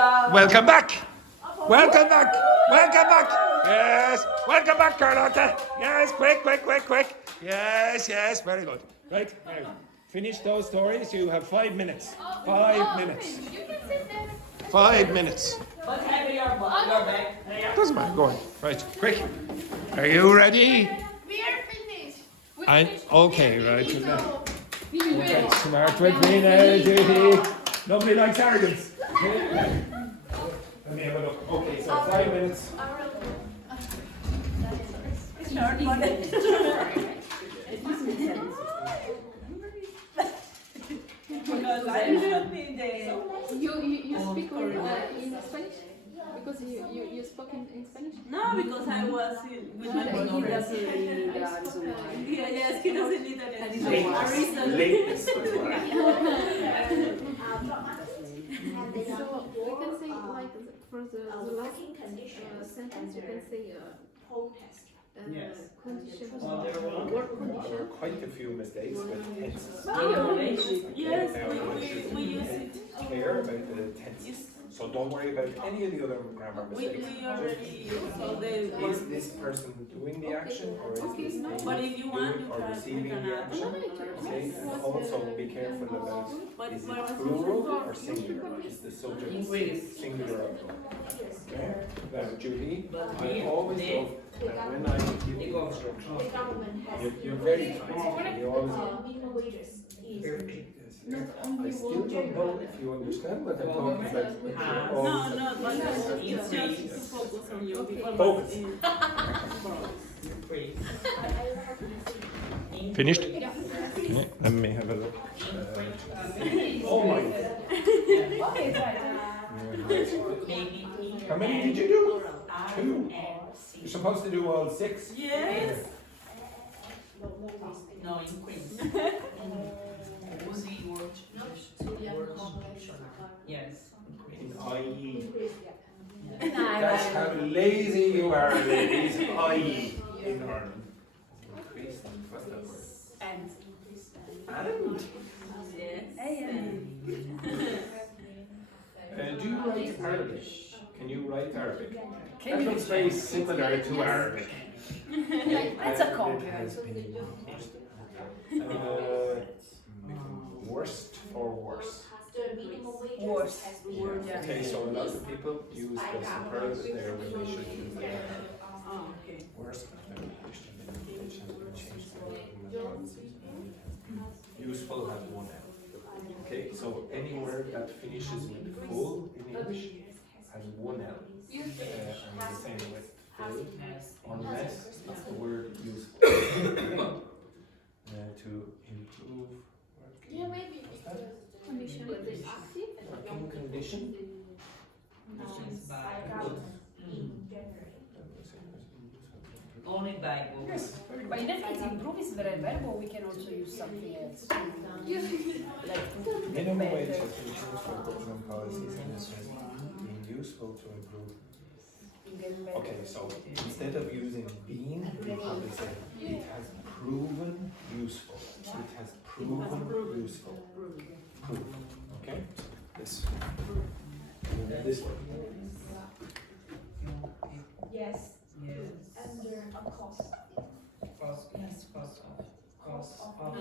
Welcome back. Welcome back. Welcome back. Yes. Welcome back, Carlotta. Yes. Quick. Yes. Very good. Right. Now, finish those stories. You have 5 minutes. 5 minutes. You can sit there. 5 minutes. But have your bag. Doesn't matter. Go on. Right. Quick. Are you ready? We are finished. Okay. Right. So, Okay, smart with me now, Judy. Nobody likes arrogance. Let me have a look. Okay, so 5 minutes. Because I should be there. you speak in Spanish? Because you spoke in Spanish? No, because I was with my brother. Yes, he doesn't need that. A reason. Latest. So we can say like for the last sentence you can say condition, work condition. There were quite a few mistakes with tenses. Yes, we use it. Care about the tenses. So don't worry about any of the other grammar mistakes. We already use all the Is this person doing the action or is this But if you want, you or can receiving make an the action. action? Okay, and also be careful about is it plural or singular? Is the subject singular or plural? Okay. Now, Julie, I always love that when I give you instructions, you're very kind. You always I still don't know if you understand what I'm talking about. But you're always No, but it's just to focus on you. Focus. Finished? Okay, let me have a look. Oh my. How many did you do? 2. You're supposed to do all 6. Yes. No, increase. Use word. Yes. In IE. That's how lazy you are, ladies. IE. In Ireland. Increase. What's that word? And. Do you write Arabic? Can you write Arabic? That looks very similar to Arabic. That's a compliment. Worst or worse? Worse. Okay, so a lot of people use the superlative there when they should use the worst. Useful has 1 L. Okay, so any word that finishes with full in English has 1 L. And the same with full. Unless that's the word useful. To improve working. Yeah, maybe because condition is active. Working condition. Only by book. Yes, very But good. in that case, improve is very verb, or we can also use something else. Like to In get a way, better. to choose for government policies and it says being useful to improve. Okay, so instead of using been, we probably say it has proven useful. It has proven useful. Prove. Okay? This. This one. Yes, Yes. under a cost.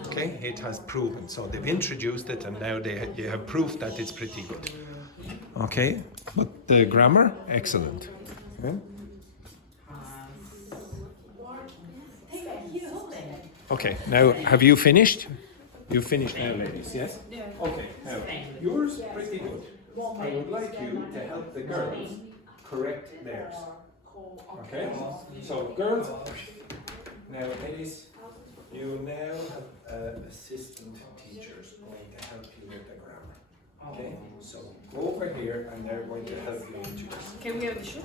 Okay, it has proven. So they've introduced it and now you have proof that it's pretty good. Okay, but the grammar, excellent. Okay. Okay, now have you finished? You finished now, ladies, yes? Yeah. Okay, now yours pretty good. I would like you to help the girls correct theirs. Okay? So girls, now ladies, you now have assistant teachers going to help you with the grammar. Okay? So go over here and they're going to help you introduce. Can we have the shoe?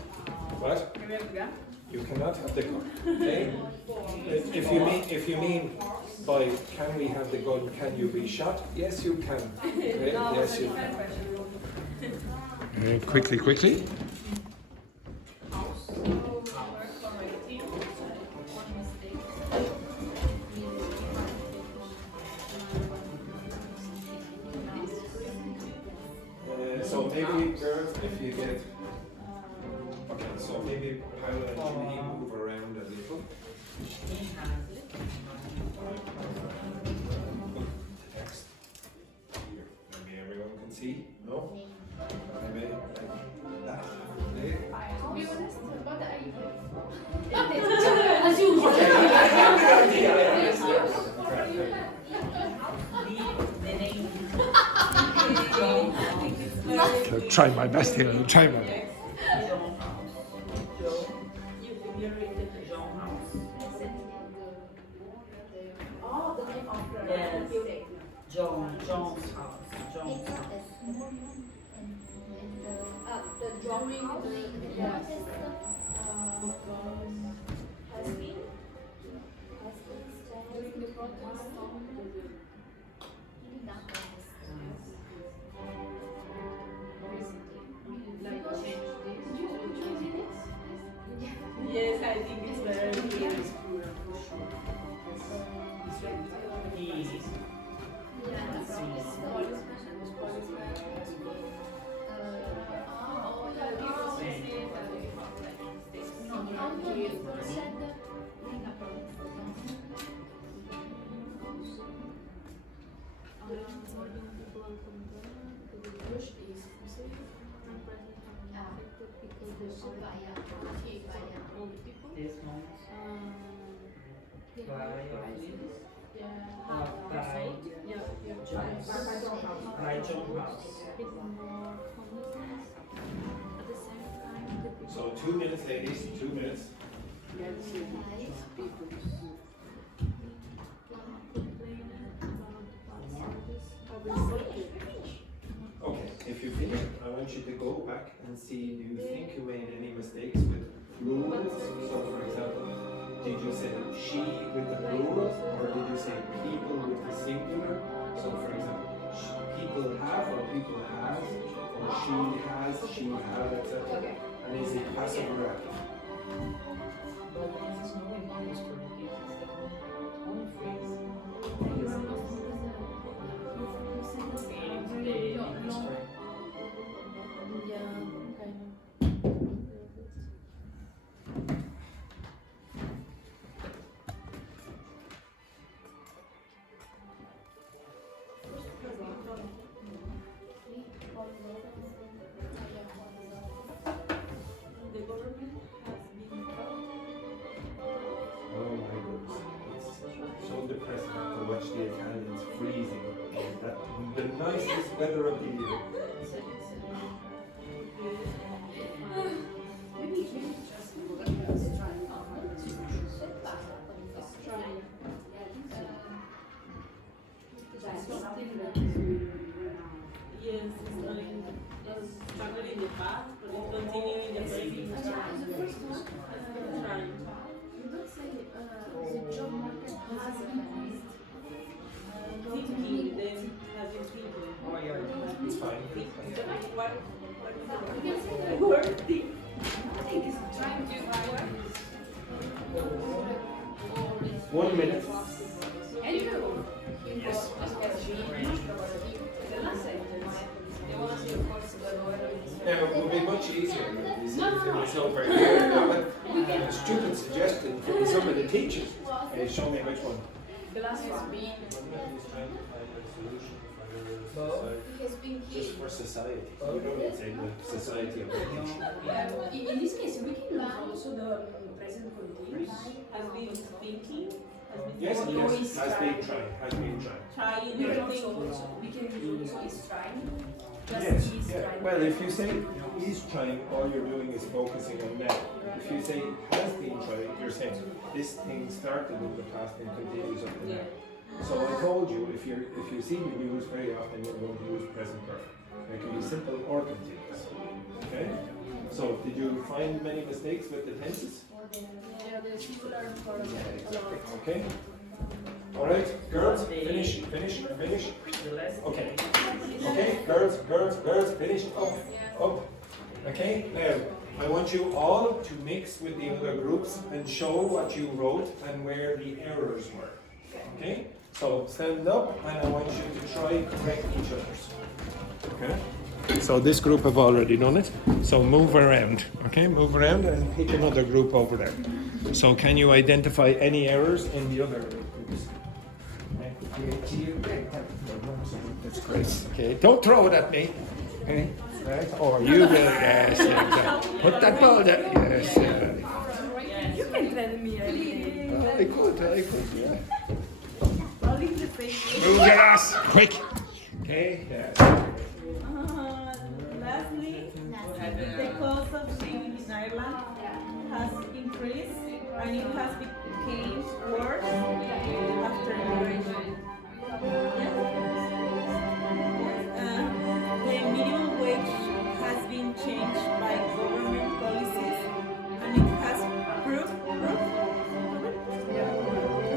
What? Can we have the gun? You cannot have the gun. Okay? If you mean by can we have the gun, can you be shot? Yes, you can. Okay? Yes, you can. Quickly. So maybe girls, if if you get. Okay, so maybe Paula and Julie move around a little. Look, the text. Here, maybe everyone can see. No? Maybe like that. There. To be honest, what I As usual. I'll try my best here. I'll try my best. Oh, the name of the Yes. building. John's house. John's house. The drawing, yes. Has been during the protest. Yes, I think it's very good. This one. By John house. So 2 minutes, ladies. 2 minutes. Okay, if you finish, I want you to go back and see, do you think you made any mistakes with rules? So for example, did you say she with the plural, or did you say people with the singular? So for example, people have or people has, or she has, she has, etc. And is it passive or active? But this is no English Portuguese, it's the own phrase. The English phrase. The government has been Oh my goodness, it's so depressing to watch the Italians freezing. That the nicest weather of the year. Yes, it's started in the past, but it's continuing in the present. Trying. Thinking, then has been thinking. Oh, yeah. It's fine. What is the word think? Trying to 1 minute. Andrew. Yes. The last sentence. They want to see, of course, the weather is. Now, it would be much easier if it's over here. But a stupid suggestion from some of the teachers. Okay, show me which one. The last one. Just for society. You don't need to say the society of the teacher. In this case, we can use also the present continuous. Has been thinking? Has been Yes, Or yes, is has been trying. trying, has been trying. trying We can to also, think. we can use also is trying. Just Yes, is yeah. trying. Well, if you say is trying, all you're doing is focusing on that. If you say has been trying, you're saying this thing started in the past and continues up to now. Yeah. So I told you, if you see me use very often, you're going to use present perfect. It can be simple or continuous. Okay? So did you find many mistakes with the tenses? Yeah, the singular for Yeah, exactly. Okay? Alright, girls, finish. The last Okay. Okay, girls, finish. Up. Okay, now I want you all to mix with the other groups and show what you wrote and where the errors were. Okay? So stand up and I want you to try correct each other's. Okay? So this group have already done it. So move around, okay? Move around and pick another group over there. So can you identify any errors in the other groups? That's great. Okay, don't throw it at me. Okay, right? Or you will. Yes, yes. Put that ball there. Yes. You can tell me everything. I could. Yeah. Only the same. Move your ass, quick. Okay. Yes. Lastly, the cost of living in Ireland has increased and it has become worse after immigration. The minimum wage has been changed by government policies and it has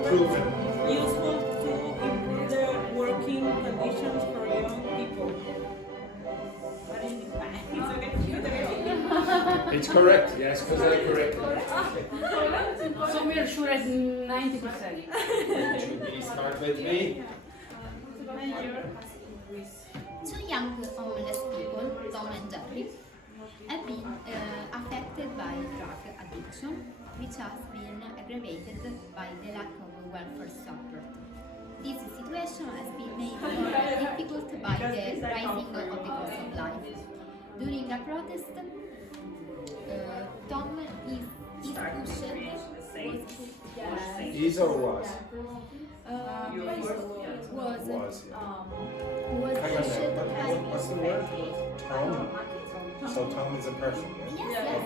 Proven. useful to improve the working conditions for young people. It's okay. It's correct. Yes, because I correct. So we are sure at 90%. Should we start with me? Two young homeless people, Tom and Jerry, have been affected by drug addiction, which has been aggravated by the lack of welfare support. This situation has been made more difficult by the rising of the cost of life. During a protest, Tom is pushed. Is or was? Was Hang on pushed. there. What's the word? Tom? So Tom is a person. Yes, yes.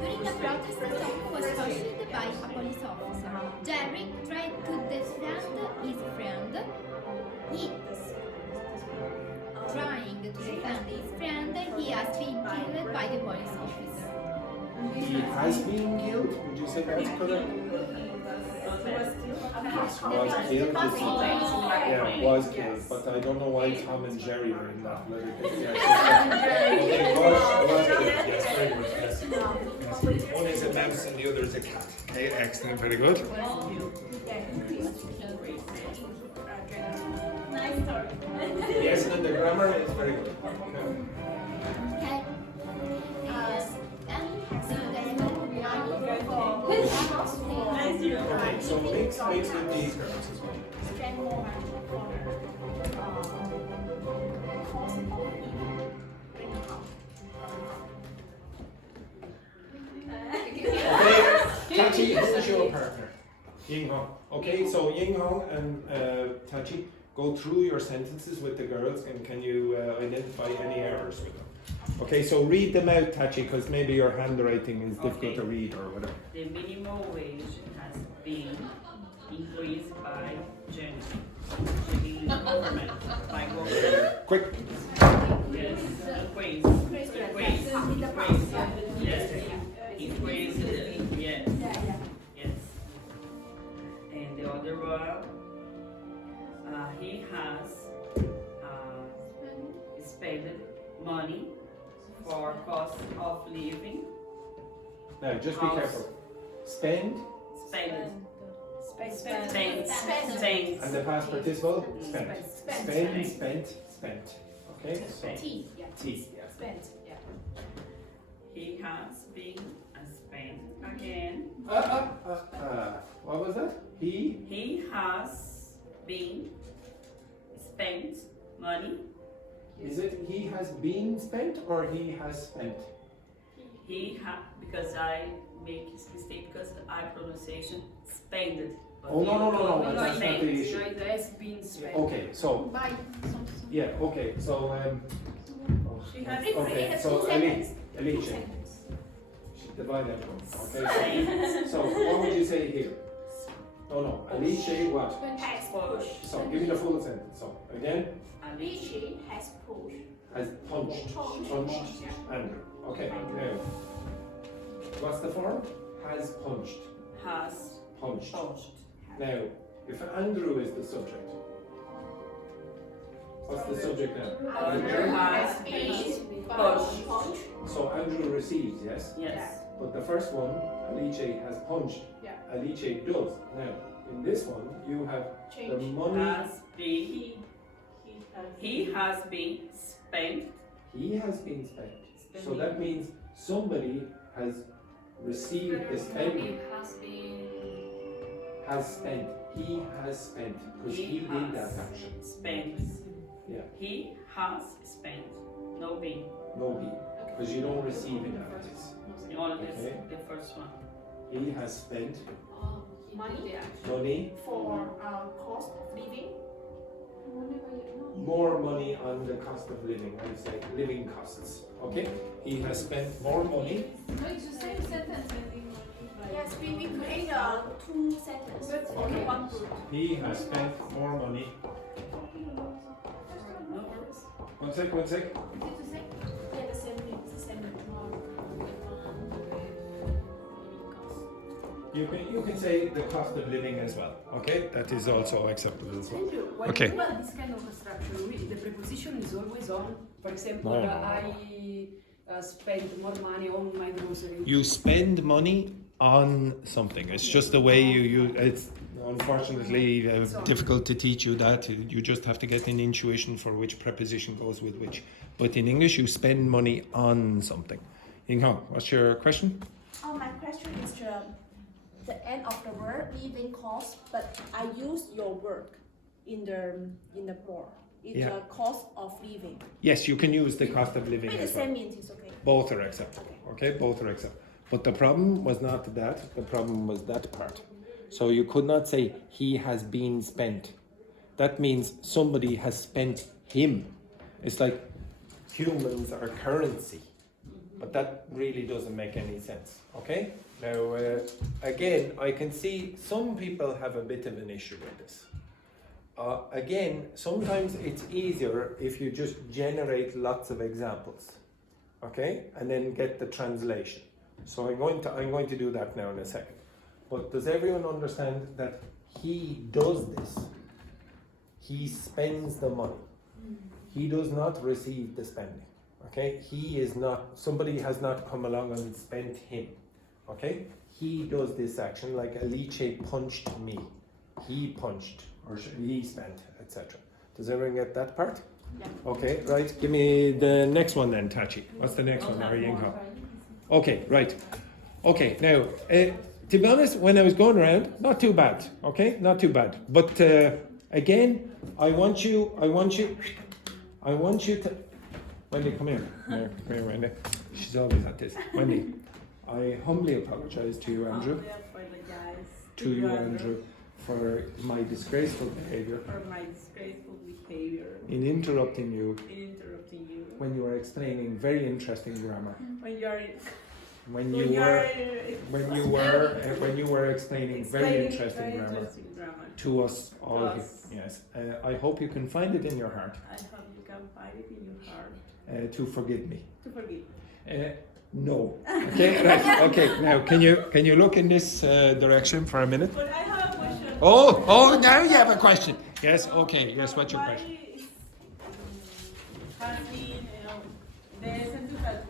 During the protest, Tom was pushed by a police officer. Jerry tried to defend his friend. Trying to defend his friend, he has been killed by the police officer. He has been killed? Would you say that's correct? Yes, was killed. Yeah, was killed. But I don't know why Tom and Jerry are in that little bit. Yes, okay, was killed. Yes, very good. Yes. Yes. One is a mouse and the other is a cat. Okay, excellent, very good. Nice story. Yes, and the grammar is very good. Okay. Okay. Okay, so mix with these girls as well. Okay, Tati, who's your partner? Yinghong. Okay, so Yinghong and Tati, go through your sentences with the girls and can you identify any errors with them? Okay, so read them out, Tachi, because maybe your handwriting is difficult to read or whatever. The minimum wage has been increased by Germany, government, by government. Quick. Yes, increase, yes, increase, yes, yes. And the other one, he has spent money for cost of living. Now, just be careful. Spend and the past participle, spent. Spent. Okay, so T. T. Spent. Yeah. He has been spent again. What was that? He has been spent money. Is it he has been spent or he has spent? Because I make this mistake because I pronunciation spended. Oh no, that's not the issue. It has been spent. Okay, so By yeah, okay, so She has okay, so Alicia. Divide that one. Okay. So what would you say here? No, Alicia what? Has pushed. So give me the full sentence. So again, Richie has pushed. has punched Andrew. Okay, now what's the form? Has punched. Has Punched. punched. Now, if Andrew is the subject, what's the subject now? Andrew has been punched. So Andrew receives, yes? Yes. But the first one, Alice has punched. Yeah. Alice does. Now, in this one, you have the Change. money. Has been. He has been Spent. He has been spent. So that means somebody has received the spending. Has spent. He has spent. Because he did that action. Spent. Yeah. He has spent. No be. No he. Because you don't receive it after this. Only Okay. the first one. He has spent Money money, for cost of living. more money on the cost of living. I would say living costs. Okay? He has spent more money. No, it's the same sentence. Yes, we create two sentences for the one group. He has spent more money. No worries. One sec, one sec. Yeah, the same thing. It's the same. You can say the cost of living as well. Okay? That is also acceptable as well. When Okay. you do this kind of structure, the preposition is always on. For example, No. I spend more money on my grocery. You spend money on something. It's just the way you it's unfortunately difficult to teach you that. You just have to get an intuition for which preposition goes with which. But in English, you spend money on something. Yinghong, what's your question? Oh, my question is the end of the word living cost, but I use your work in the board. It's Yeah. a cost of living. Yes, you can use the cost of living Wait, the as well. same means it's okay. Both are acceptable. Okay, both are acceptable. But the problem was not that. The problem was that part. So you could not say he has been spent. That means somebody has spent him. It's like humans are currency. But that really doesn't make any sense. Okay? Now, again, I can see some people have a bit of an issue with this. Again, sometimes it's easier if you just generate lots of examples, okay, and then get the translation. So I'm going to do that now in a second. But does everyone understand that he does this? He spends the money. He does not receive the spending. Okay, he is not. Somebody has not come along and spent him. Okay, he does this action like Alice punched me. He punched. Or he spent, etc. Does everyone get that part? Yeah. Okay, right. Give me the next one then, Tachi. What's the next one? Okay, right. Okay, now, to be honest, when I was going around, not too bad. Okay, not too bad. But again, I want you to. Wendy, come here. Come here, Wendy. She's always at this. Wendy, I humbly apologise to you, Andrew. To you, Andrew. For my disgraceful behaviour. For my disgraceful behavior. In interrupting you. In interrupting you. When you were explaining very interesting grammar. When you are. When you were explaining very interesting grammar to us all here. Yes. I hope you can find it in your heart. I hope you can find it in your heart. To forgive me. To forgive. No. Okay. Right. Okay. Now, can you look in this direction for a minute? But I have a question. Oh! Now you have a question. Yes. Okay. Yes. What's your question? Has been the sentence that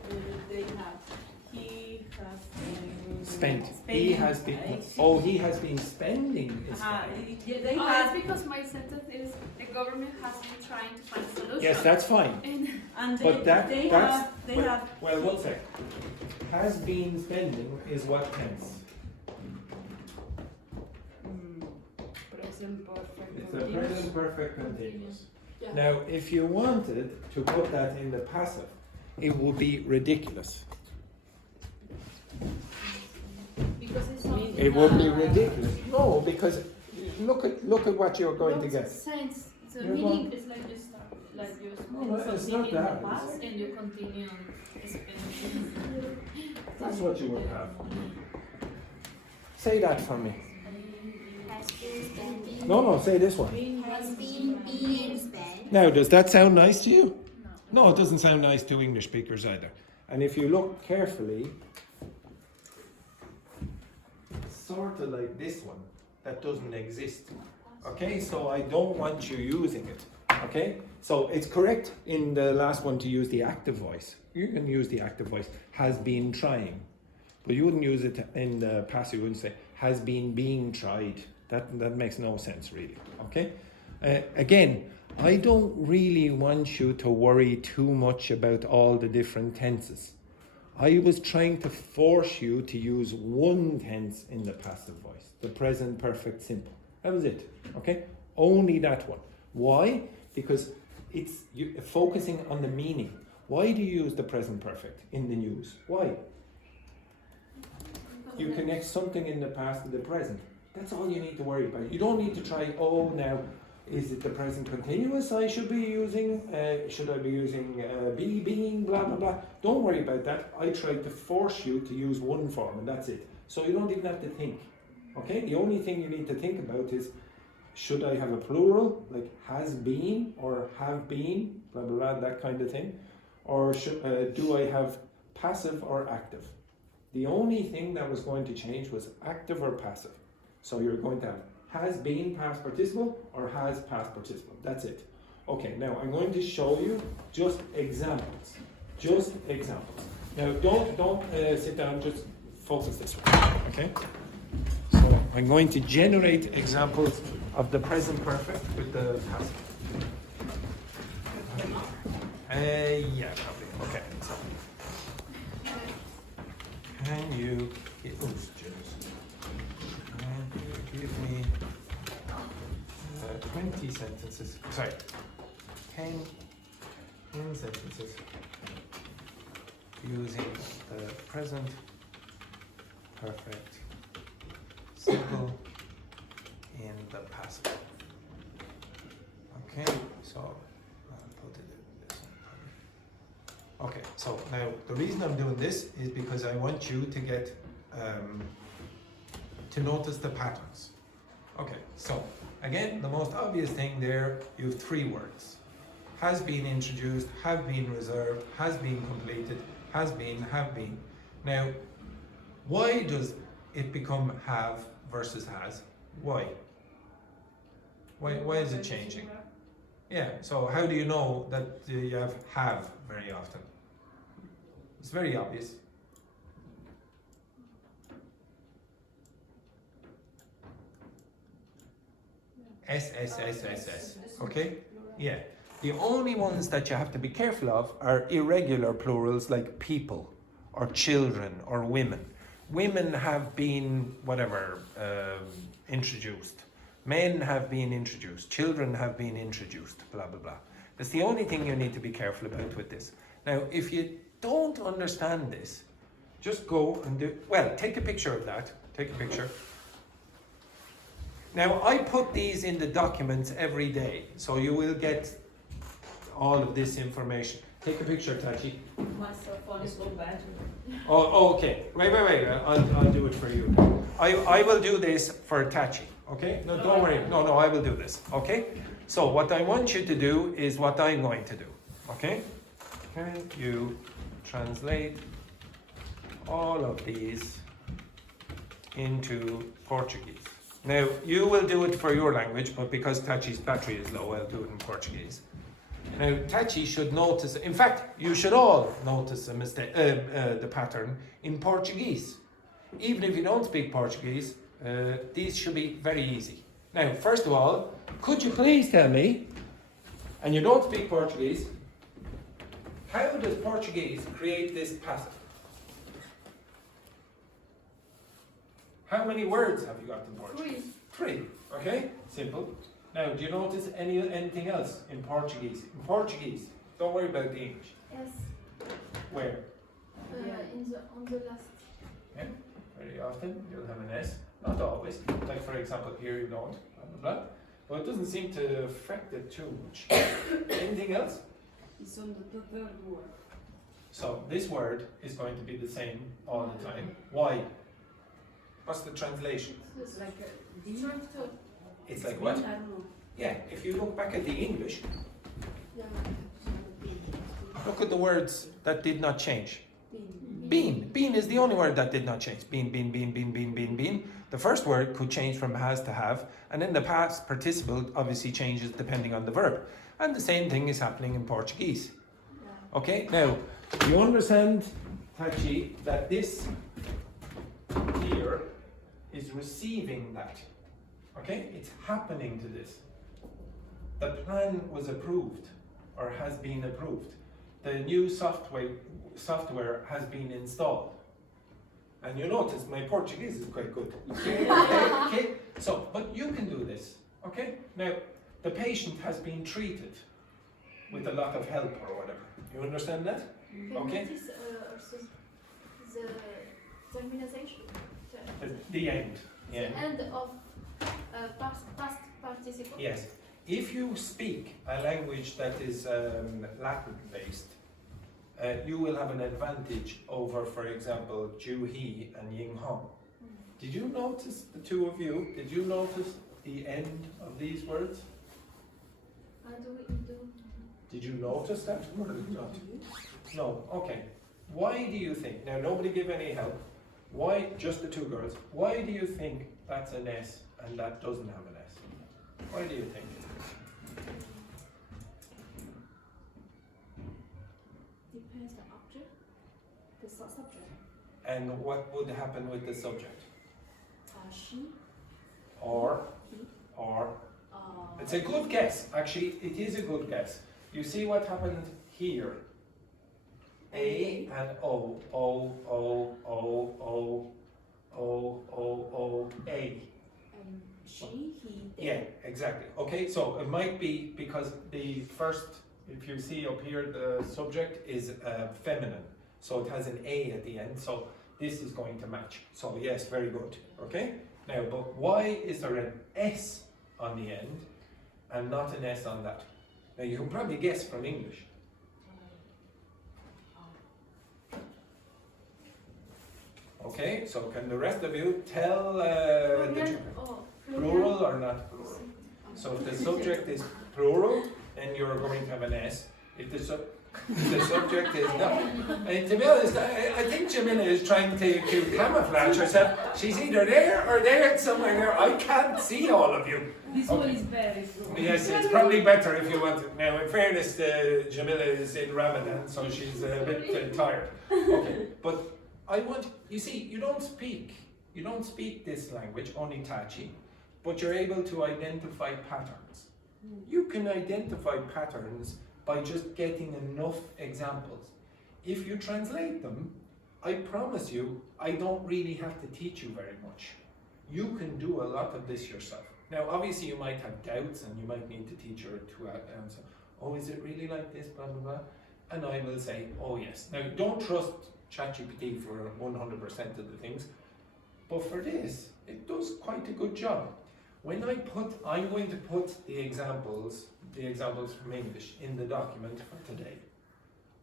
they have. He has Spent. He has been. Oh, he has been spending. His money. They Oh, have. it's because my sentence is the government has been trying to find solutions. Yes, that's fine. And But they have. Well, one sec. Has been spending is what tense? Present perfect. It's a continuous. present perfect continuous. Yeah. Now, if you wanted to put that in the passive, it would be ridiculous. Because it's not. It would be ridiculous. No, because look at what you're going to get. Sense. The You're meaning going- is like you start, like you No, spend it's something not in the that. past and you continue on spending. That's what you would have. Say that for me. Has been spending. No, say this one. Has been being spent. Now, does that sound nice to you? No, it doesn't sound nice to English speakers either. And if you look carefully, sort of like this one, that doesn't exist. Okay, so I don't want you using it. Okay, so it's correct in the last one to use the active voice. You can use the active voice, has been trying. But you wouldn't use it in the passive, you wouldn't say, has been being tried. That makes no sense really. Okay, Again, I don't really want you to worry too much about all the different tenses. I was trying to force you to use one tense in the passive voice, the present perfect simple. That was it, okay? Only that one. Why? Because it's focusing on the meaning. Why do you use the present perfect in the news? Why? You connect something in the past to the present. That's all you need to worry about. You don't need to try, oh, now, is it the present continuous I should be using? Should I be using be, being, blah, blah, blah. Don't worry about that. I tried to force you to use one form and that's it. So you don't even have to think. Okay? The only thing you need to think about is, should I have a plural, like has been or have been, blah, blah, blah, that kind of thing? Or do I have passive or active? The only thing that was going to change was active or passive. So you're going to have has been past participle or has past participle. That's it. Okay, now I'm going to show you just examples. Just examples. Now don't sit down, just focus this way. Okay? So I'm going to generate examples of the present perfect with the passive. Yeah, probably. Okay. So can you give me 20 sentences, sorry, 10 sentences using the present perfect simple in the passive. Okay, so I'll put it in this one. Okay, so now the reason I'm doing this is because I want you to get to notice the patterns. Okay, so again, the most obvious thing there, you have 3 words. Has been introduced, have been reserved, has been completed, has been, have been. Now, why does it become have versus has? Why? Why is it changing? Yeah, so how do you know that you have very often? It's very obvious. S. Okay? Yeah. The only ones that you have to be careful of are irregular plurals like people or children or women. Women have been, whatever, introduced. Men have been introduced. Children have been introduced. Blah, blah, blah. That's the only thing you need to be careful about with this. Now, if you don't understand this, just go and do, well, take a picture of that. Take a picture. Now, I put these in the documents every day, so you will get all of this information. Take a picture, Tati. My cell phone is low battery. Oh, okay. Wait. I'll do it for you. I will do this for Tati, okay? No, don't worry. No, I will do this, okay? So what I want you to do is what I'm going to do, okay? Can you translate all of these into Portuguese? Now, you will do it for your language, but because Tachi's battery is low, I'll do it in Portuguese. Now, Tachi should notice, in fact, you should all notice a mistake, the pattern in Portuguese. Even if you don't speak Portuguese, these should be very easy. Now, first of all, could you please tell me, and you don't speak Portuguese, how does Portuguese create this passive? How many words have you got in Portuguese? 3. Okay, simple. Now, do you notice anything else in Portuguese? In Portuguese, don't worry about the English. Yes. Where? On the last. Yeah, very often you'll have an S. Not always. Like for example, here you don't. Blah blah blah. But it doesn't seem to affect it too much. Anything else? It's on the third word. So this word is going to be the same all the time. Why? What's the translation? It's like a D. It's like what? I don't know. Yeah, if you look back at the English, Yeah. look at the words that did not change. Been. Been is the only word that did not change. Been. The first word could change from has to have, and then the past participle obviously changes depending on the verb. And the same thing is happening in Portuguese. Okay, now, you understand, Tachi, that this here is receiving that. Okay, it's happening to this. the plan was approved or has been approved. The new software has been installed. And you notice my Portuguese is quite good. Okay? So, but you can do this, okay? Now, the patient has been treated with a lot of help or whatever. You understand that? Okay? Notice also the termination. The end. Yeah. The end of past participle. Yes. If you speak a language that is Latin based, you will have an advantage over, for example, He and Yinghong. Did you notice, the two of you, did you notice the end of these words? Did you notice that or not? No, okay. Why do you think, now nobody give any help, why, just the two girls, why do you think that's an S and that doesn't have an S? Why do you think? Depends the object, the subject. And what would happen with the subject? She. Or, it's a good guess, actually, it is a good guess. You see what happened here? A and O, A. She, he, they. Yeah, exactly. Okay, so it might be because the first, if you see up here, the subject is feminine. So it has an A at the end, so this is going to match. So yes, very good, okay? Now, but why is there an S on the end and not an S on that? Now you can probably guess from English. Okay, so can the rest of you tell the plural or not plural? So if the subject is plural, then you're going to have an S. If the subject is not. And to be honest, I think Jamila is trying to camouflage herself. She's either there or there somewhere there. I can't see all of you. This one is very good. Yes, it's probably better if you want to. Now, in fairness, Jamila is in Ramadan, so she's a bit tired. Okay, but I want, you see, you don't speak this language, only Tachi, but you're able to identify patterns. You can identify patterns by just getting enough examples. If you translate them, I promise you, I don't really have to teach you very much. You can do a lot of this yourself. Now, obviously, you might have doubts and you might need the teacher to answer, oh, is it really like this, blah, blah, blah. And I will say, oh, yes. Now, don't trust ChatGPT for 100% of the things, but for this, it does quite a good job. When I'm going to put the examples from English in the document for today.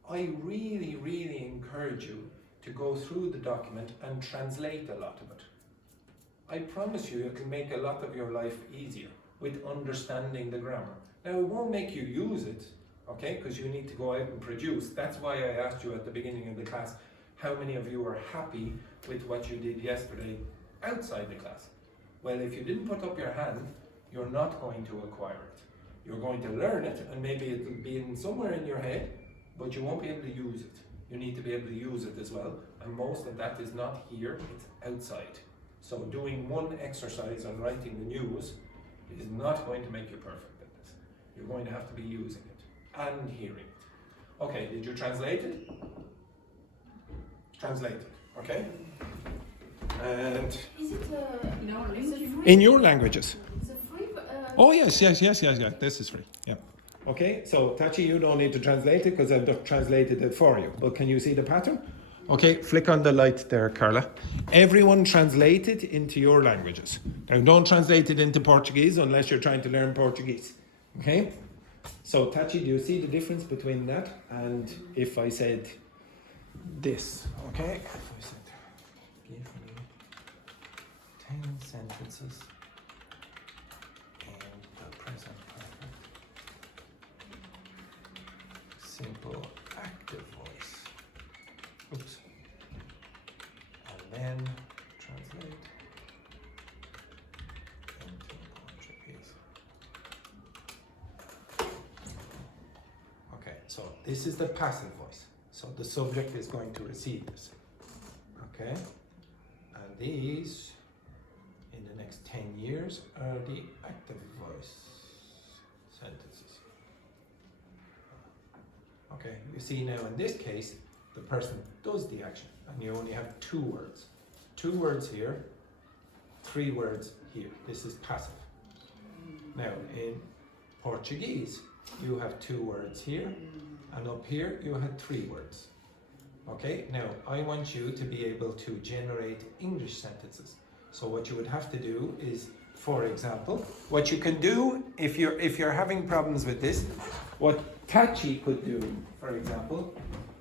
I really, really encourage you to go through the document and translate a lot of it. I promise you, it can make a lot of your life easier with understanding the grammar. Now, it won't make you use it, okay, because you need to go out and produce. That's why I asked you at the beginning of the class, how many of you are happy with what you did yesterday outside the class? Well, if you didn't put up your hand, you're not going to acquire it. You're going to learn it, and maybe it'll be somewhere in your head, but you won't be able to use it. You need to be able to use it as well, and most of that is not here, it's outside. So doing one exercise on writing the news is not going to make you perfect at this. You're going to have to be using it and hearing it. Okay, did you translate it? Translate it, okay? And Is it In our language? in your languages. the free? Oh yes. This is free. Yeah. Okay. So Tachi, you don't need to translate it because I've translated it for you. But can you see the pattern? Okay. Flick on the light there, Carla. Everyone translate it into your languages. Now don't translate it into Portuguese unless you're trying to learn Portuguese. Okay. So Tachi, do you see the difference between that and if I said this? Okay. If I said, give me 10 sentences in the present perfect. Simple active voice. Oops. And then translate into Portuguese. Okay, so this is the passive voice. So the subject is going to receive this. Okay? And these, in the next 10 years, are the active voice. sentences. Okay, you see now in this case, the person does the action, and you only have 2 words. 2 words here, 3 words here. This is passive. Now, in Portuguese, you have 2 words here, and up here you had 3 words. Okay, now I want you to be able to generate English sentences. So what you would have to do is, for example, what you can do if you're having problems with this, what Tati could do, for example,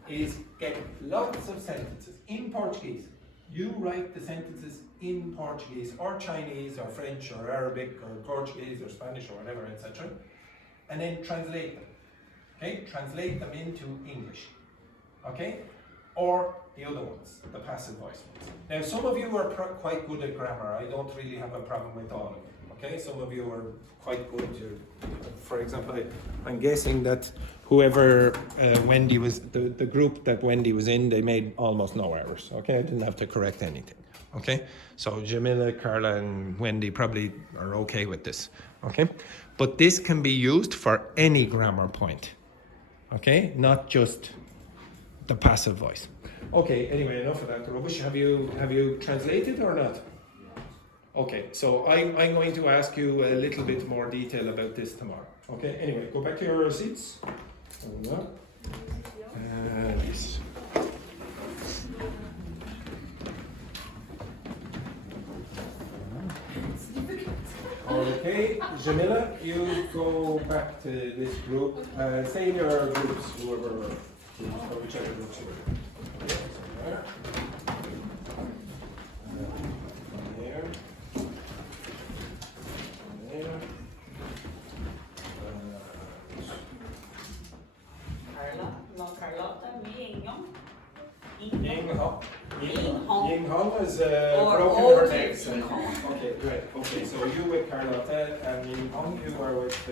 is get lots of sentences in Portuguese. You write the sentences in Portuguese or Chinese or French or Arabic or Portuguese or Spanish or whatever, etc. And then translate them. Okay, translate them into English. Okay, or the other ones, the passive voice ones. Now, some of you are quite good at grammar. I don't really have a problem with all of them. Okay, some of you are quite good. For example, I'm guessing that whoever Wendy was, the group that Wendy was in, they made almost no errors. Okay, I didn't have to correct anything. Okay, so Jamila, Carla, and Wendy probably are okay with this. Okay, but this can be used for any grammar point. Okay, not just the passive voice. Okay, anyway, enough of that rubbish. Have you translated or not? Okay, so I'm going to ask you a little bit more detail about this tomorrow. Okay, anyway, go back to your seats. Yes. Okay, Jamila, you go back to this group. Say your groups, whoever, or whichever groups you're in. Okay, so there. There. There. Carla, no Carlota, me, Yinghong. Yinghong. Yinghong is Or broken old her legs. Yinghong. Okay, great. Okay, so you with Carlotta and Yinghong, you are with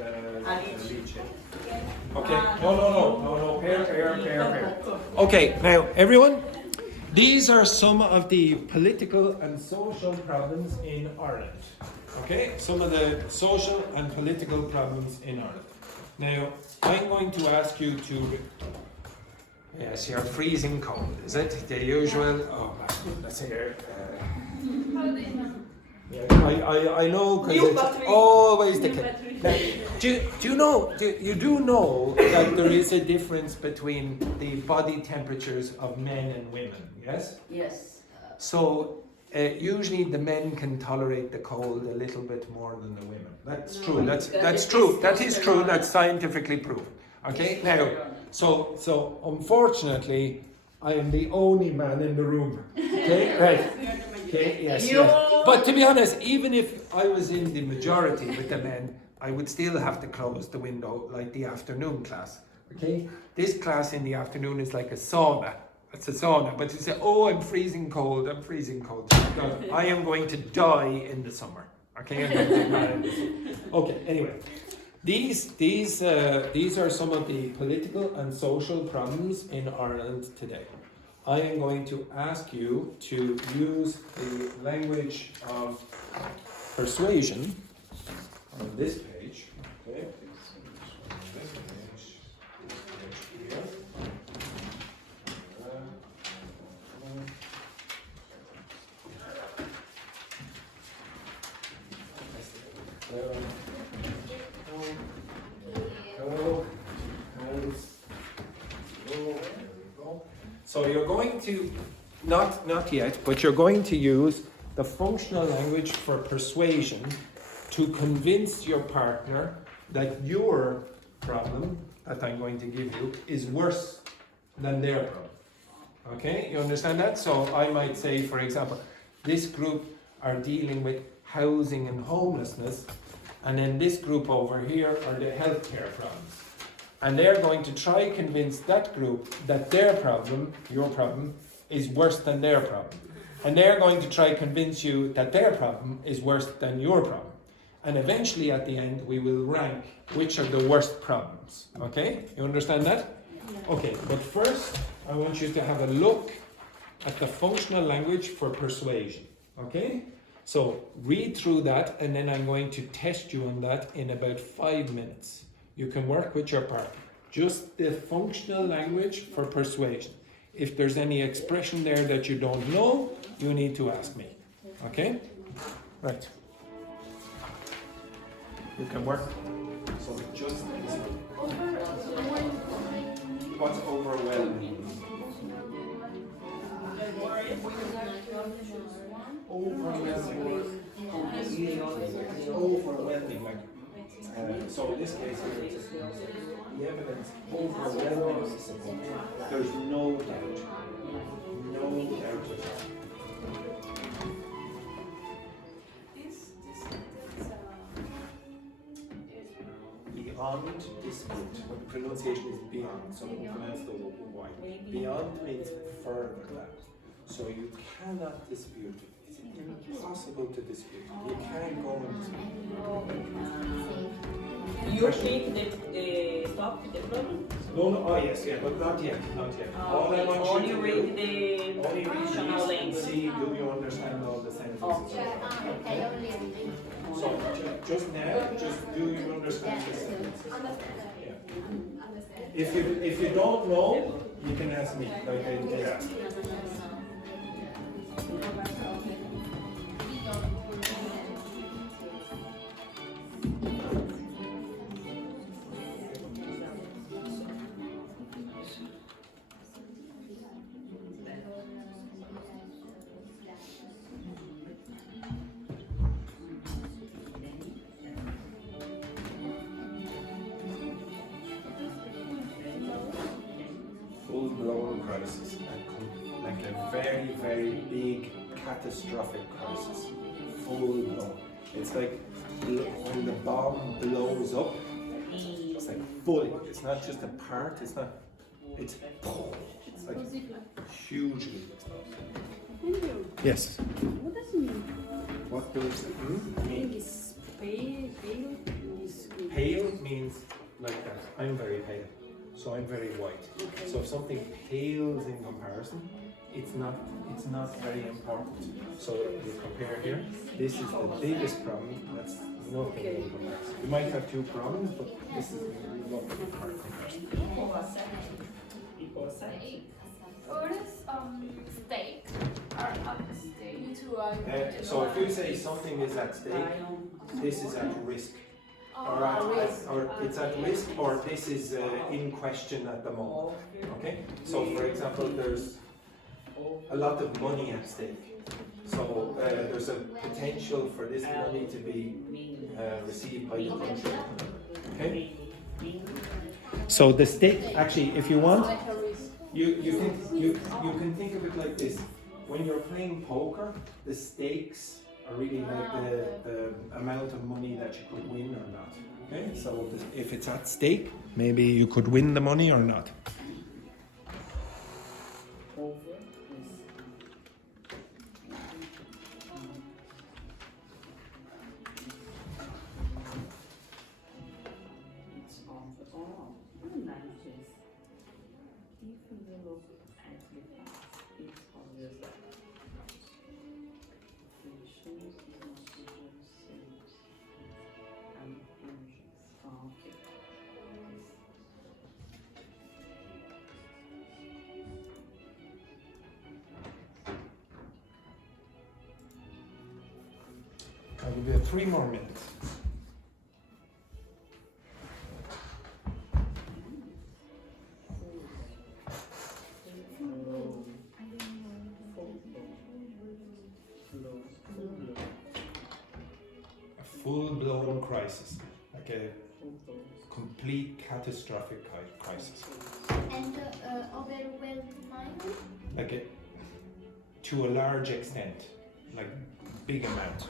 Alice. Okay, no. Pair. Okay, now everyone, these are some of the political and social problems in Ireland. Okay, some of the social and political problems in Ireland. Now, I'm going to ask you to. Yes, you're freezing cold, is it? The usual. Oh, let's hear. How do you know? Yeah, I know because it's always the case. Now, you do know that there is a difference between the body temperatures of men and women, yes? Yes. So usually the men can tolerate the cold a little bit more than the women. That's true. That's true. That is true. That's scientifically proven. Okay. Now, so unfortunately, I am the only man in the room. Okay. Right. Okay. Yes. But to be honest, even if I was in the majority with the men, I would still have to close the window like the afternoon class. Okay. This class in the afternoon is like a sauna. It's a sauna, but you say, "Oh, I'm freezing cold. I'm freezing cold." No, I am going to die in the summer. Okay. Okay. Anyway, these are some of the political and social problems in Ireland today. I am going to ask you to use the language of persuasion on this page. Okay. So you're going to, not yet, but you're going to use the functional language for persuasion to convince your partner that your problem that I'm going to give you is worse than their problem. Okay, you understand that? So I might say, for example, this group are dealing with housing and homelessness, and then this group over here are the healthcare problems. And they're going to try convince that group that their problem, your problem, is worse than their problem. And they're going to try convince you that their problem is worse than your problem. And eventually at the end, we will rank which are the worst problems. Okay? You understand that? Okay, but first, I want you to have a look at the functional language for persuasion. Okay? So read through that, and then I'm going to test you on that in about 5 minutes. you can work with your partner. Just the functional language for persuasion. If there's any expression there that you don't know, you need to ask me. Okay? Right. You can work. So just this one. What's overwhelming? Overwhelming. Like, so in this case here, it's the evidence overwhelming. There's no doubt. No doubt at all. Beyond dispute. Well, the pronunciation is beyond, so we pronounce the Y. Beyond means further than. So you cannot dispute. It's impossible to dispute. You can't go and dispute. You think the stop the problem? No, oh yes, yeah, but not yet, not yet. All I want Only you to read do, the only read functional these and language. see, do you understand all the sentences? Okay, only reading. So just now, just do you understand the sentences? Yeah. If you don't know, you can ask me, like I did ask. Full-blown crisis, like a very, very big catastrophic crisis. Full-blown. It's like when the bomb blows up, it's like fully. It's not just a part, it's not, it's like hugely explosive. Yes. What does it mean? What does it mean? I think it's pale is good. Pale means like that. I'm very pale, so I'm very white. Okay. So if something pales in comparison, it's not very important. So you compare here. This is the biggest problem. That's nothing in comparison. You might have two problems, but this is nothing in comparison. What is stake? Or at stake? So if you say something is at stake, this is at risk. Or it's at risk, or this is in question at the moment. Okay? So for example, there's a lot of money at stake. So there's a potential for this money to be received by the country. Okay? So the stake, actually, if you want, you can think of it like this. When you're playing poker, the stakes are really like the amount of money that you could win or not. Okay, so if it's at stake, maybe you could win the money or not. I'll give you 3 more minutes. A full-blown crisis, like a complete catastrophic crisis. And overwhelmed mind? Like to a large extent, like big amount.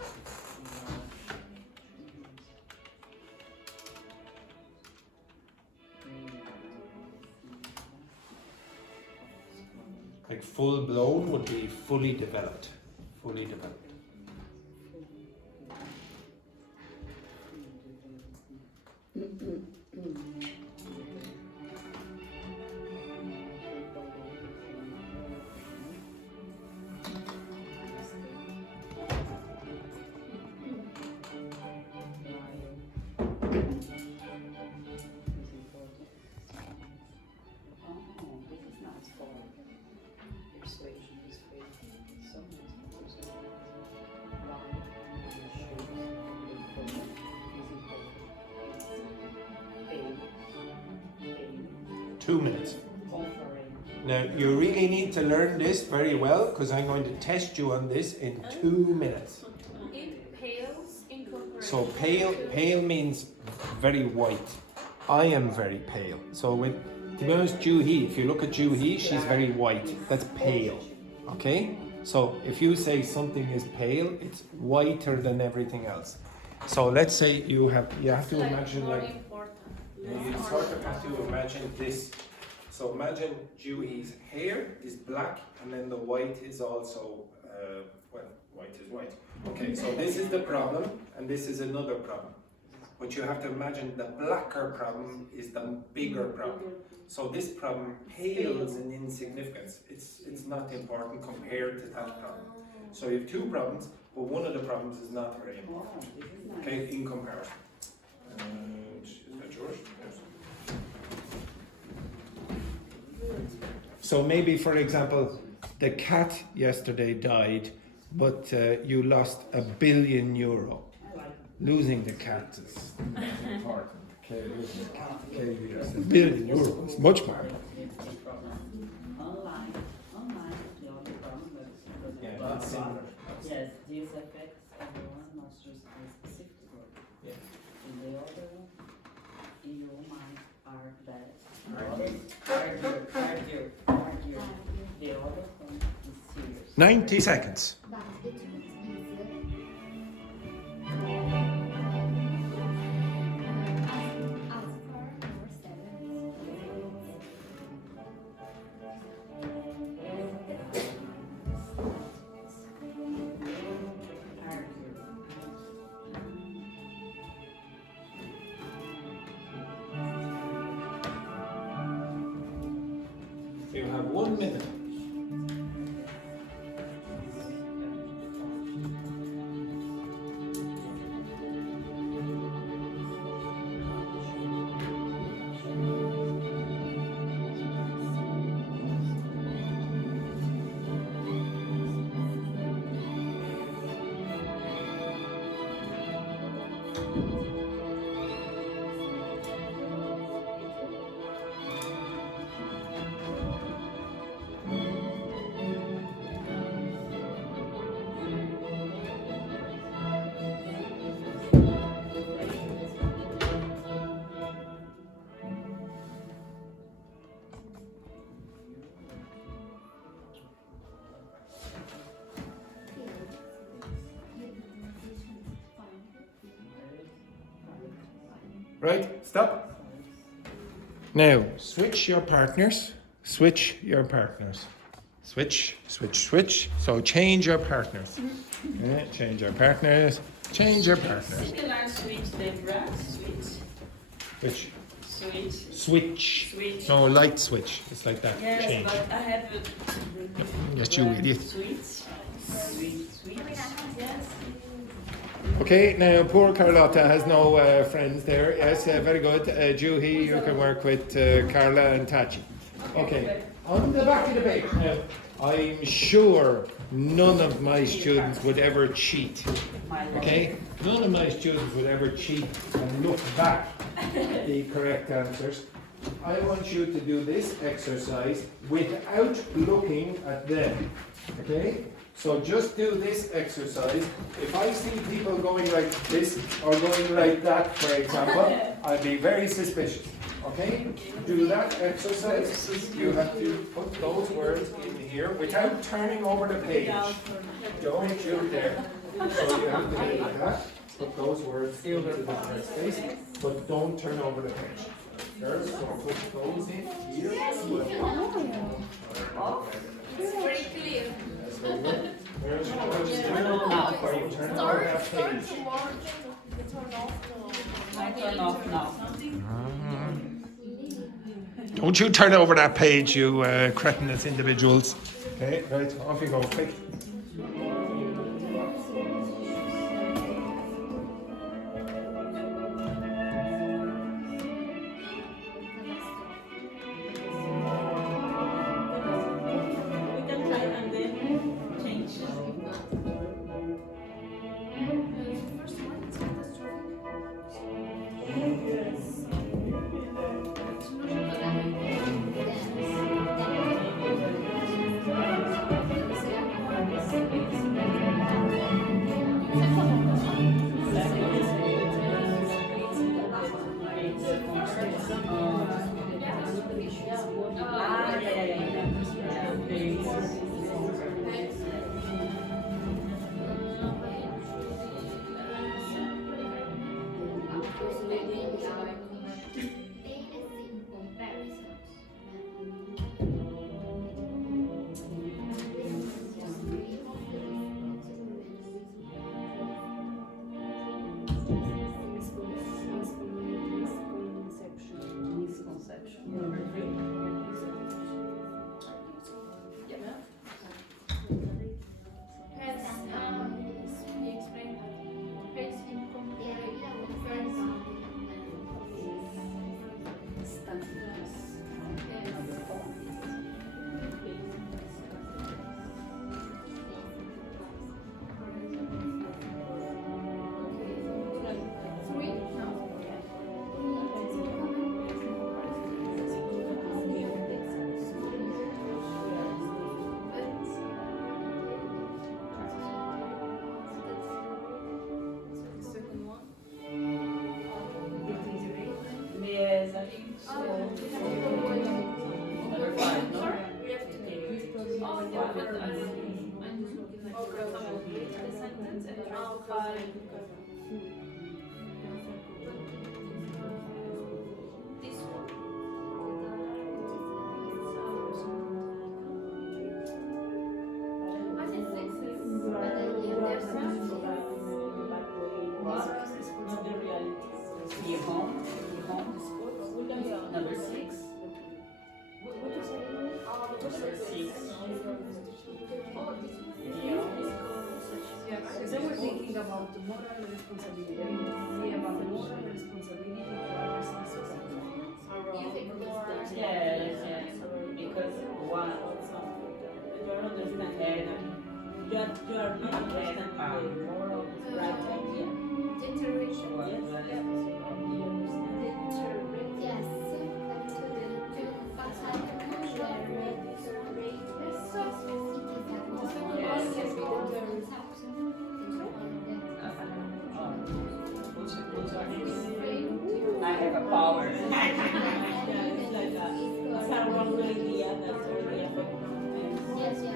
Like full blown would be fully developed. Fully developed. 2 minutes. Conference. Now, you really need to learn this very well because I'm going to test you on this in 2 minutes. It pales in comparison. So pale means very white. I am very pale. So to be honest, Juhi, if you look at Juhi, she's very white. That's pale. Okay? So if you say something is pale, it's whiter than everything else. So let's say you have to imagine like you sort of have to imagine this. So imagine Juhi's hair is black and then the white is also white is white. Okay, so this is the problem and this is another problem. But you have to imagine the blacker problem is the bigger problem. So this problem pales in insignificance. It's not important compared to that problem. So you have two problems, but one of the problems is not very important. Okay, in comparison. Is that yours? Yes. So maybe, for example, the cat yesterday died, but you lost €1 billion. Losing the cat is not important. Okay, losing the cat. Okay, yes, €1 billion is much more. Online, the only problem is Yeah, that's similar. yes, this affects everyone, not just a specific group. Yeah. And the other one, you might argue. The other one is serious. 90 seconds. But the truth is, as for number 7, You have 1 minute. Right, stop. Now, switch your partners. Switch your partners. Switch, switch, switch. So change your partners. Okay, change your partners. Change your partners. Similar switch, Deborah. Switch. Which? Switch. Switch. Switch. No, light switch. It's like that. Yes, Change. but I have Yes, you idiot. Switch. Yes. Okay, now poor Carlotta has no friends there. Yes, very good. Juhi, you can work with Carla and Tachi. Okay, on the back of the page. Now, I'm sure none of my students would ever cheat. Okay? None of my students would ever cheat and look back the correct answers. I want you to do this exercise without looking at them. Okay? So just do this exercise. If I see people going like this or going like that, for example, I'd be very suspicious. Okay? Do that exercise. You have to put those words in here without turning over the page. Don't you dare. So you have to do that. Put those words into the correct space, but don't turn over the page. Girls, so put those in here. It's very clear. Where's turn over before you turn over that page. I turn off now. Don't you turn over that page, you cretinous individuals. Okay, right, off you go, quick. We can try and then change. First one is catastrophic. Yes. It's not Misconception. Number 3. Yes, I think so. Number 5, no? Yinghong. Number 6. So we're thinking about the moral responsibility. About the moral responsibility to others and society. Yes, yes. Because one, you are understanding. You are really understanding the moral right idea. I have a power. It's like it's a wrong idea that's really affecting. Yes, yes.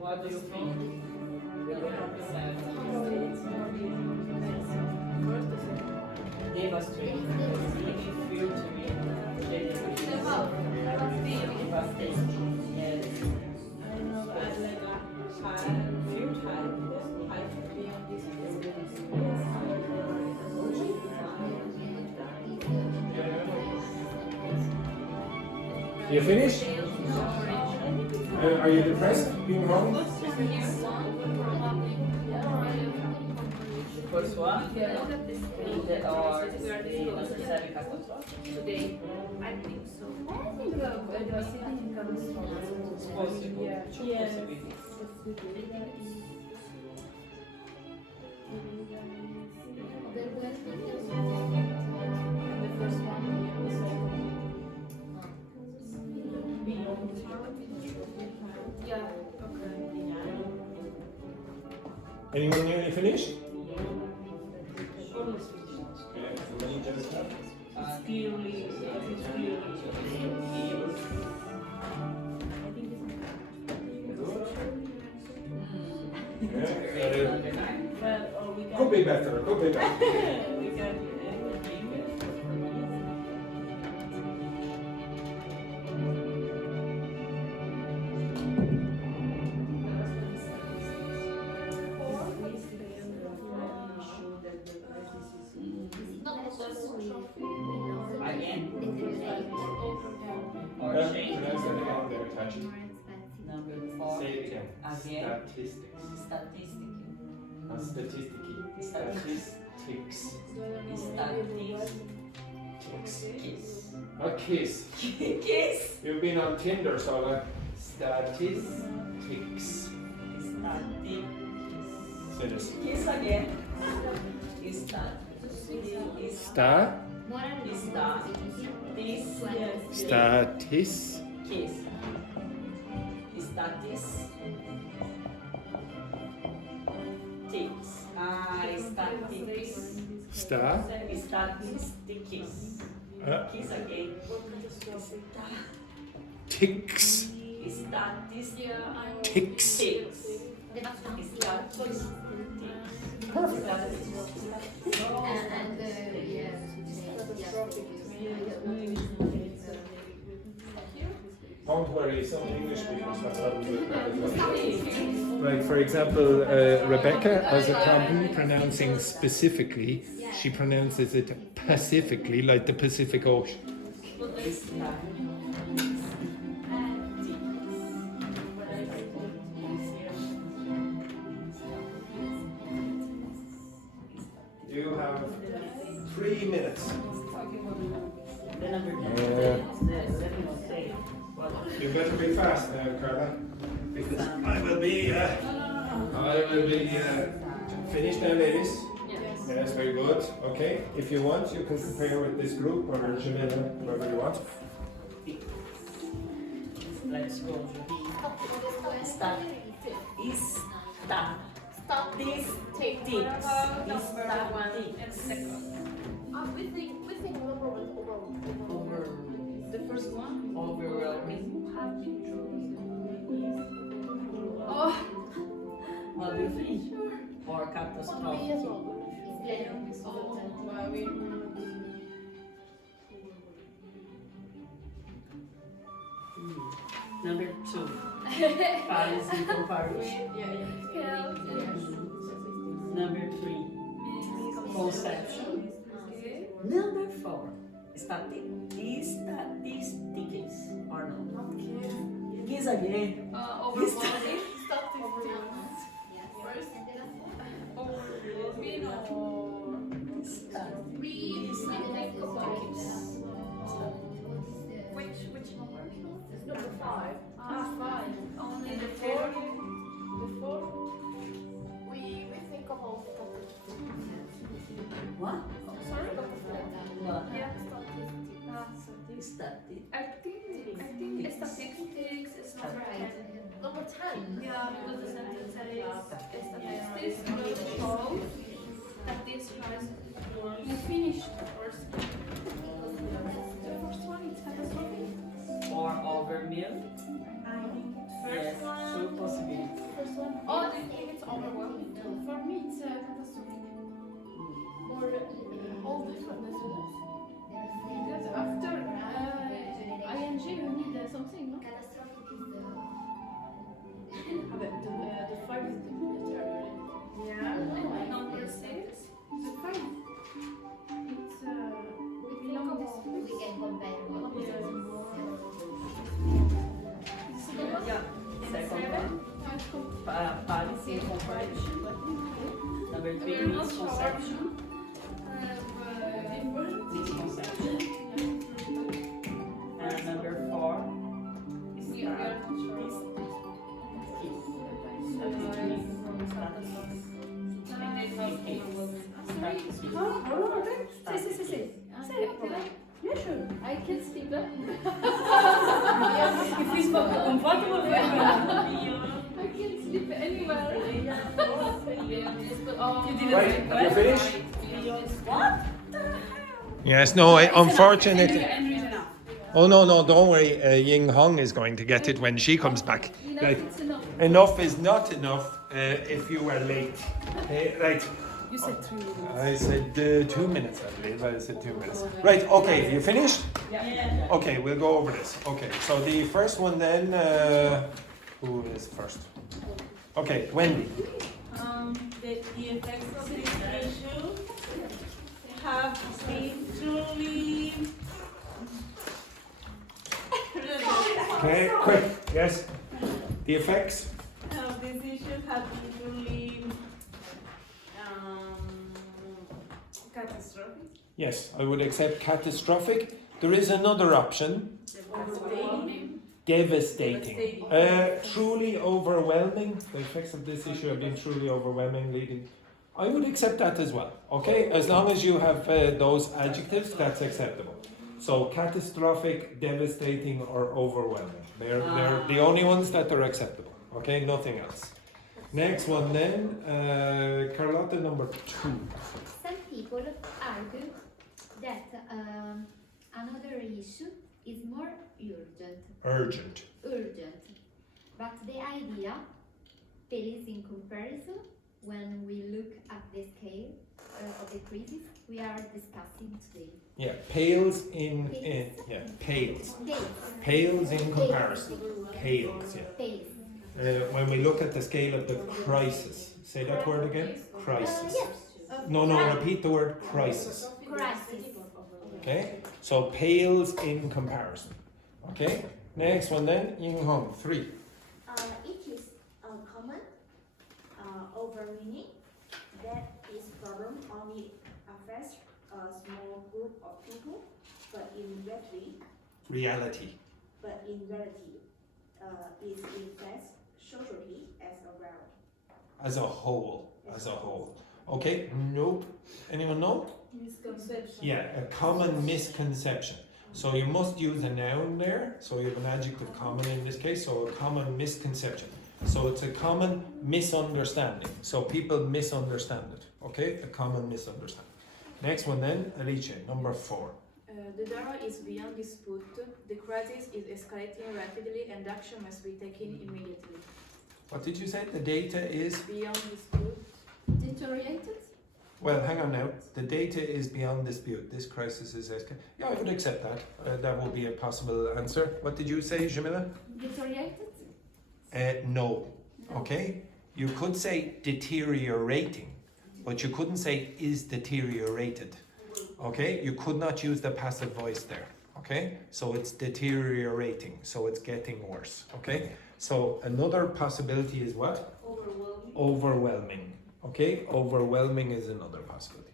What do you think? Devastating. Filtering. Devastating. Yes. I don't know, I like a high, filter high. You finished? Are you depressed being wrong? First one, the or the necessary catastrophe. Today, I think so. It's possible. Two possibilities. Anyone nearly finished? Could be better, could be better. Again? Or Pronounce change. it again there, Tachi. Number 4. Say it again. Again. Statistics. Statistics. Not statistiki. Statistics. Statistics. Not kiss. Kiss. You've been on Tinder, so statistics. Statistics. Say this. Kiss again. Sta. Statis. Kiss. Statistics. Statistics. Sta. Statistics. Kiss again. Ticks. Ticks. Perfect. Don't worry, some English speakers have problems with that as well. Like, for example, Rebecca has a problem pronouncing specifically. She pronounces it pacifically, like the Pacific Ocean. You have 3 minutes. You better be fast now, Carla, because I will be finished now, ladies. Yes, very good. Okay, if you want, you can compare with this group or Jamila, whoever you want. Let's go. Start. This take this. We think number one over. The first one. Overwhelming. Oh, What do you think? Or catastrophic? me as well. Number 2. Paris in comparison. Number 3. Conception. Number 4. Statistics or no? Kiss again. Overwhelming. Which number? Number 5. Five. Only The four. We think about What? sorry. What? Yeah, Statistics. I think statistics is number 10. number 10. Yeah, because the sentence says statistics will show that this rise you finished the first one. The first one is catastrophic. Or overwhelming. Yes, First one. two possibilities. First one. Oh, I think it's overwhelming too. For me, it's catastrophic. Or all different listeners. Because after ing, you need something, no? The 5 is the military. Yeah. Number 6. The 5. It's Yeah. Second one. Paris in comparison. Number 3 is conception. Misconception. And number 4 is We are not sure. I can sleep. If it's comfortable, I can sleep anywhere. Right, you finished? Yes, no, unfortunately. Oh, no, don't worry. Yinghong is going to get it when she comes back. Right. Enough is not enough if you are late. Right. You said 3 minutes. I said 2 minutes, I believe. I said 2 minutes. Right, okay, you finished? Yeah. Okay, we'll go over this. Okay, so the first one then, who is first? Okay, Wendy. The effects of this issue have been truly Okay, quick, yes. The effects? of this issue have been truly catastrophic. Yes, I would accept catastrophic. There is another option. Devastating. Truly overwhelming. The effects of this issue have been truly overwhelming, leading. I would accept that as well. Okay, as long as you have those adjectives, that's acceptable. So catastrophic, devastating, or overwhelming. They're the only ones that are acceptable. Okay, nothing else. Next one then, Carlotta, number 2. Some people argue that another issue is more urgent. Urgent. idea pales in comparison when we look at the scale of the crisis we are discussing today. Yeah, pales pales in comparison. Pales, yeah. Pales. When we look at the scale of the crisis, say that word again. Crisis. No, repeat the word crisis. Crisis. Okay, so pales in comparison. Okay, next one then, Yinghong, 3. It is common over meaning that this problem only affects a small group of people, but in reality, it affects society as a whole. As a whole. Okay, nope. Anyone know? Misconception. Yeah, a common misconception. So you must use a noun there. So you have an adjective common in this case. So a common misconception. So it's a common misunderstanding. So people misunderstand it. Okay, a common misunderstanding. Next one then, Alice, number 4. The data is beyond dispute. The crisis is escalating rapidly and action must be taken immediately. What did you say? The data is? Beyond dispute. Deteriorated? Well, hang on now. The data is beyond dispute. This crisis is escalating. Yeah, I would accept that. That would be a possible answer. What did you say, Jamila? Deteriorated? No. Okay. You could say deteriorating, but you couldn't say is deteriorated. Okay. You could not use the passive voice there. Okay. So it's deteriorating. So it's getting worse. Okay. So another possibility is what? Overwhelming. Okay. Overwhelming is another possibility.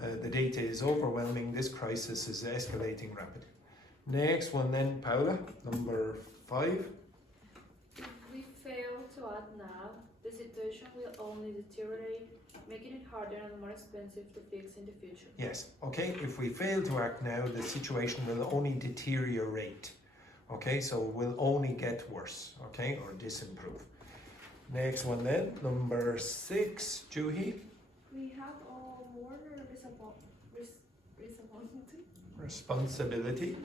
The data is overwhelming. This crisis is escalating rapidly. Next one then, Paula, number 5. If we fail to act now, the situation will only deteriorate, making it harder and more expensive to fix in the future. Yes, okay, if we fail to act now, the situation will only deteriorate. Okay, so it will only get worse, okay, or disimprove. Next one then, number 6, Juhi. We have all more Responsibility.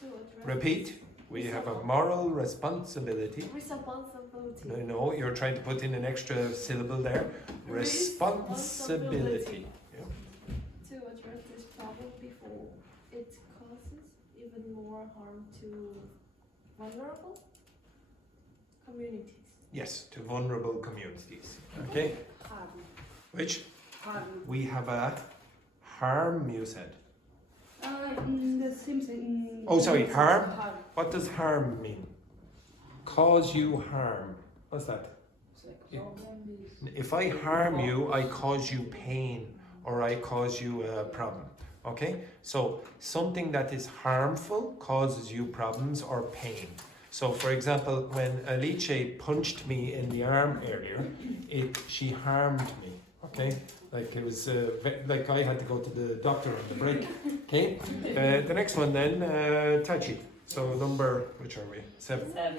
to address. Repeat. We have a moral responsibility. Responsibility. No, you're trying to put in an extra syllable there. Responsibility. Yeah. To address this problem before it causes even more harm to vulnerable communities. Yes, to vulnerable communities. Okay. Which? We have a harm, you said. The same thing. Oh, sorry, harm? What does harm mean? Cause you harm. What's that? If I harm you, I cause you pain or I cause you a problem. Okay? So something that is harmful causes you problems or pain. So for example, when Alice punched me in the arm earlier, she harmed me. Okay? Like it was like I had to go to the doctor on the break. Okay? The next one then, Tati. So number, which are we? 7. 7.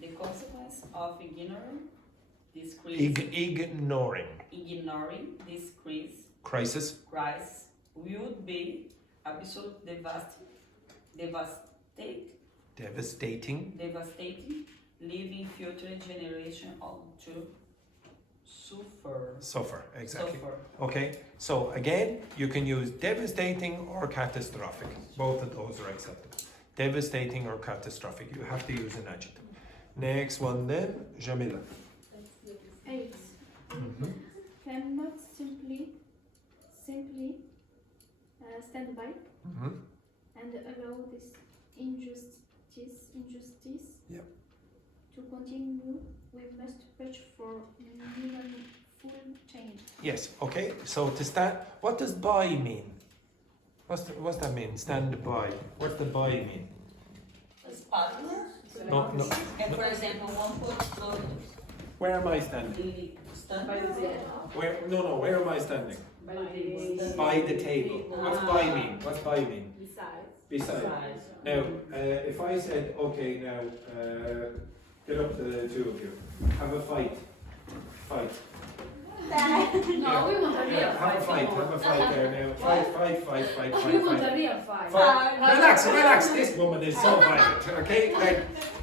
The consequence of ignoring this Ignoring this crisis would be absolute devastating, leaving future generation to suffer. Exactly. Okay. So again, you can use devastating or catastrophic. Both of those are acceptable. Devastating or catastrophic. You have to use an adjective. Next one then, Jamila. 8. Cannot simply stand by and allow this injustice Yep. to continue. We must push for meaningful change. Yes. Okay. So to stand, what does by mean? What's that mean? Stand by. What's the by mean? It's partner. No. And for example, one put Where am I standing? Where? No. Where am I standing? By the table. What's by mean? What's by mean? Besides. Now, if I said, okay, now get up the two of you, have a fight. No, we want a real Yeah, have a fight, come on. have a fight there now. Fight. We want a real fight. Relax, this woman is so violent, okay?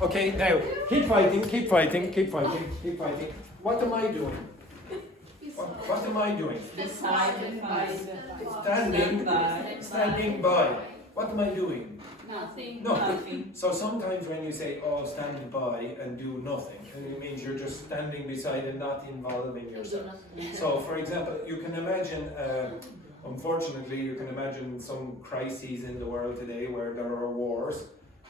Okay, now, keep fighting. What am I doing? What am I doing? Standing by. What am I doing? Nothing. Nothing. So sometimes when you say, oh, stand by and do nothing, and it means you're just standing beside and not involving yourself. So, for example, you can imagine, unfortunately, you can imagine some crises in the world today where there are wars,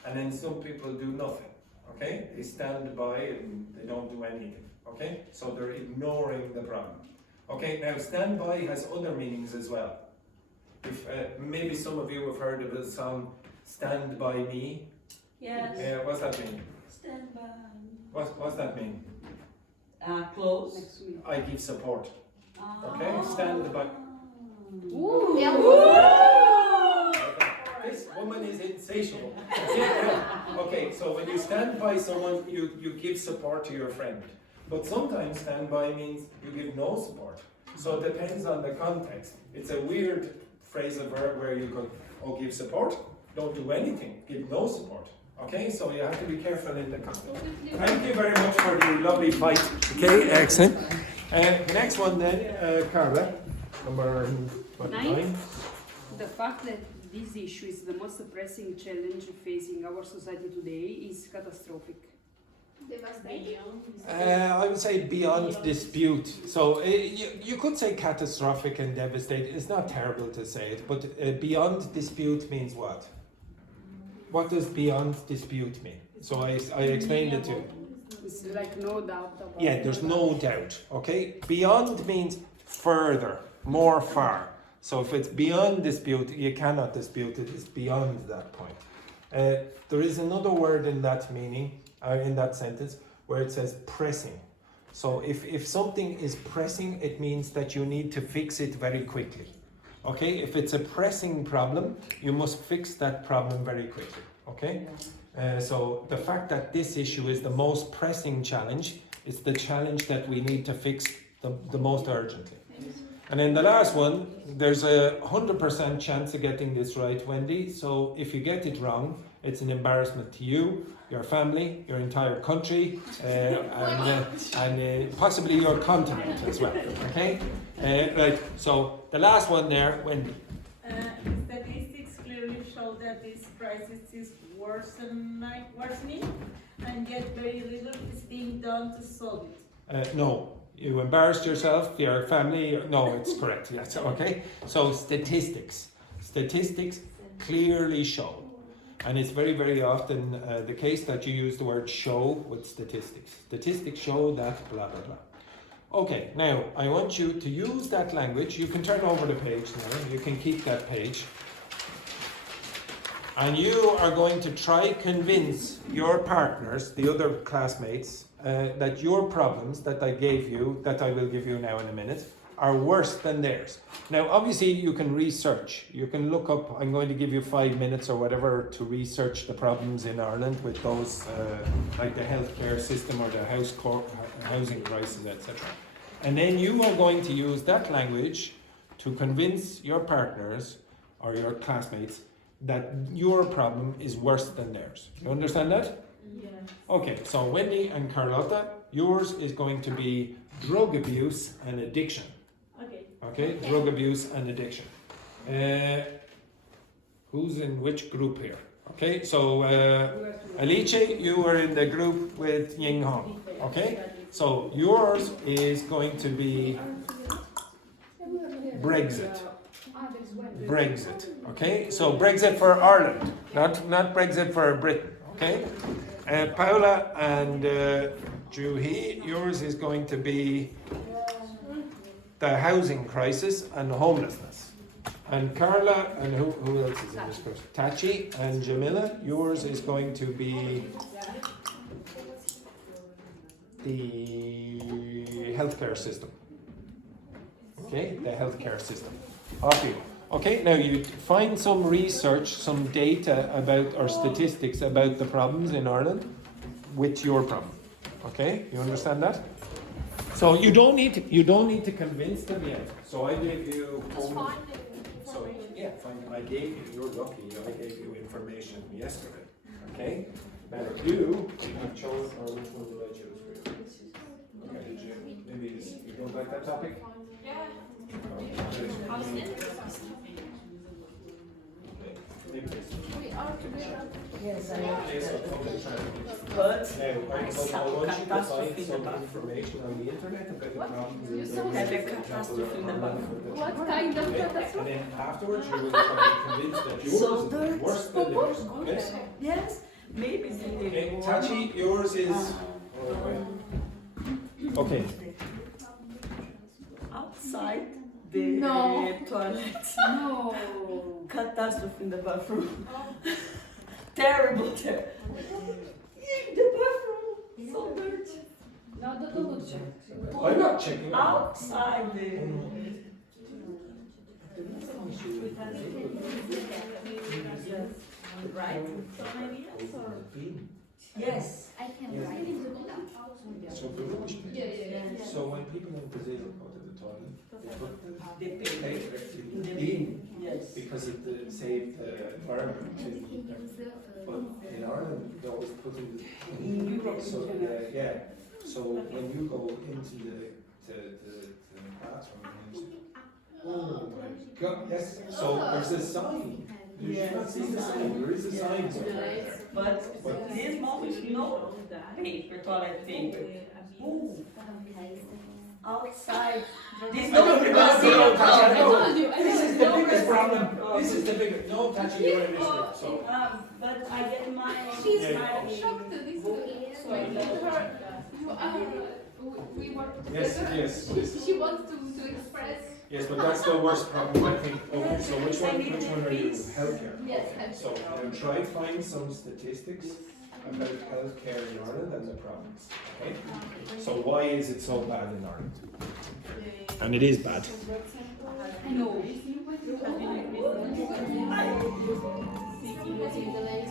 and then some people do nothing, okay? They stand by and they don't do anything, okay? So they're ignoring the problem. Okay, now stand by has other meanings as well. If maybe some of you have heard of the song Stand By Me. Yes. What's that mean? Stand by. What's that mean? Close. Next week. I give support. Okay, stand by. Ooh. This woman is insatiable. Okay, so when you stand by someone, you give support to your friend. But sometimes stand by means you give no support. So it depends on the context. It's a weird phrasal verb where you could, give support, don't do anything, give no support. Okay, so you have to be careful in the context. Thank you very much for the lovely fight. Okay, excellent. The next one then, Carla, number 9. The fact that this issue is the most pressing challenge facing our society today is catastrophic. Devastating. I would say beyond dispute. So you could say catastrophic and devastating. It's not terrible to say it, but beyond dispute means what? What does beyond dispute mean? So I explained it to you. It's like no doubt about Yeah, there's no doubt. Okay, beyond means further, more far. So if it's beyond dispute, you cannot dispute it. It's beyond that point. There is another word in that meaning. In that sentence where it says pressing. So if something is pressing, it means that you need to fix it very quickly. Okay, if it's a pressing problem, you must fix that problem very quickly. Okay, so the fact that this issue is the most pressing challenge, it's the challenge that we need to fix the most urgently. And then the last one, there's a 100% chance of getting this right, Wendy. So if you get it wrong, it's an embarrassment to you, your family, your entire country, and possibly your continent as well. Okay? Right. So the last one there, Wendy. Statistics clearly show that this crisis is worsening, and yet very little is being done to solve it. No. You embarrassed yourself, your family. No, it's correct. Yes. Okay. So statistics clearly show. And it's very, very often the case that you use the word show with statistics. Statistics show that blah, blah, blah. Okay, now I want you to use that language. You can turn over the page now. You can keep that page. And you are going to try convince your partners, the other classmates, that your problems that I gave you, that I will give you now in a minute, are worse than theirs. Now, obviously, you can research. You can look up, I'm going to give you 5 minutes or whatever to research the problems in Ireland with those, like the healthcare system or the housing crisis, etc. And then you are going to use that language to convince your partners or your classmates that your problem is worse than theirs. You understand that? Yeah. Okay, so Wendy and Carlotta, yours is going to be drug abuse and addiction. Okay, drug abuse and addiction. Who's in which group here? Okay, so Alice, you are in the group with Yinghong. Okay, so yours is going to be Brexit. Okay, so Brexit for Ireland, not Brexit for Britain. Okay, Paula and Juhi, yours is going to be the housing crisis and homelessness. And Carla, and who else is in this group? Tachi and Jamila, yours is going to be the healthcare system. Okay, the healthcare system. Off you. Okay, now you find some research, some data about, or statistics about the problems in Ireland with your problem. Okay, you understand that? So you don't need to convince them yet. So I gave you. So yeah, fine. I gave you. You're lucky. I gave you information yesterday. Okay. Now you have chosen, or which one did I choose for you? Okay. Maybe you don't like that topic. Yeah. We are together. Yes, I Okay, so public transport. But Now, I want you to find some information on the internet about the problems in had a catastrophe in the bathroom. What kind of catastrophe? And then afterwards, you will try to convince that yours So is that's worse than theirs. Yes? Yes, maybe Okay, Tachi, yours is. Okay. outside the No. toilet. No. Catastrophe in the bathroom. Terrible, terrible. In the bathroom, so dirty. No, double check. I'm not checking. Outside the. Right? Yes. I can Yes. write it. So the rubbish bin. Yeah. So when people in Brazil go to the toilet, they put the They pay. paper in the bin Yes. because it saved the environment. But in Ireland, they always put in the. In Europe, So yeah. So when you go into the bathroom, oh my God! Yes. So there's a sign. You should not see the sign. There is a sign somewhere there. But this moment, no paper, toilet paper. Ooh, outside. This I don't no Tachi, you. This is the biggest problem. This is the biggest. No, Tachi, you're in this group. So But I get my. She's Yeah. shocked to this. When you are, we work yes, together. yes, yes, She wants to express. yes. But that's the worst problem, I think. Okay, so which one are you? Healthcare. Yes. So now try find some statistics about healthcare in Ireland and the problems. Okay. So why is it so bad in Ireland? And it is bad. No.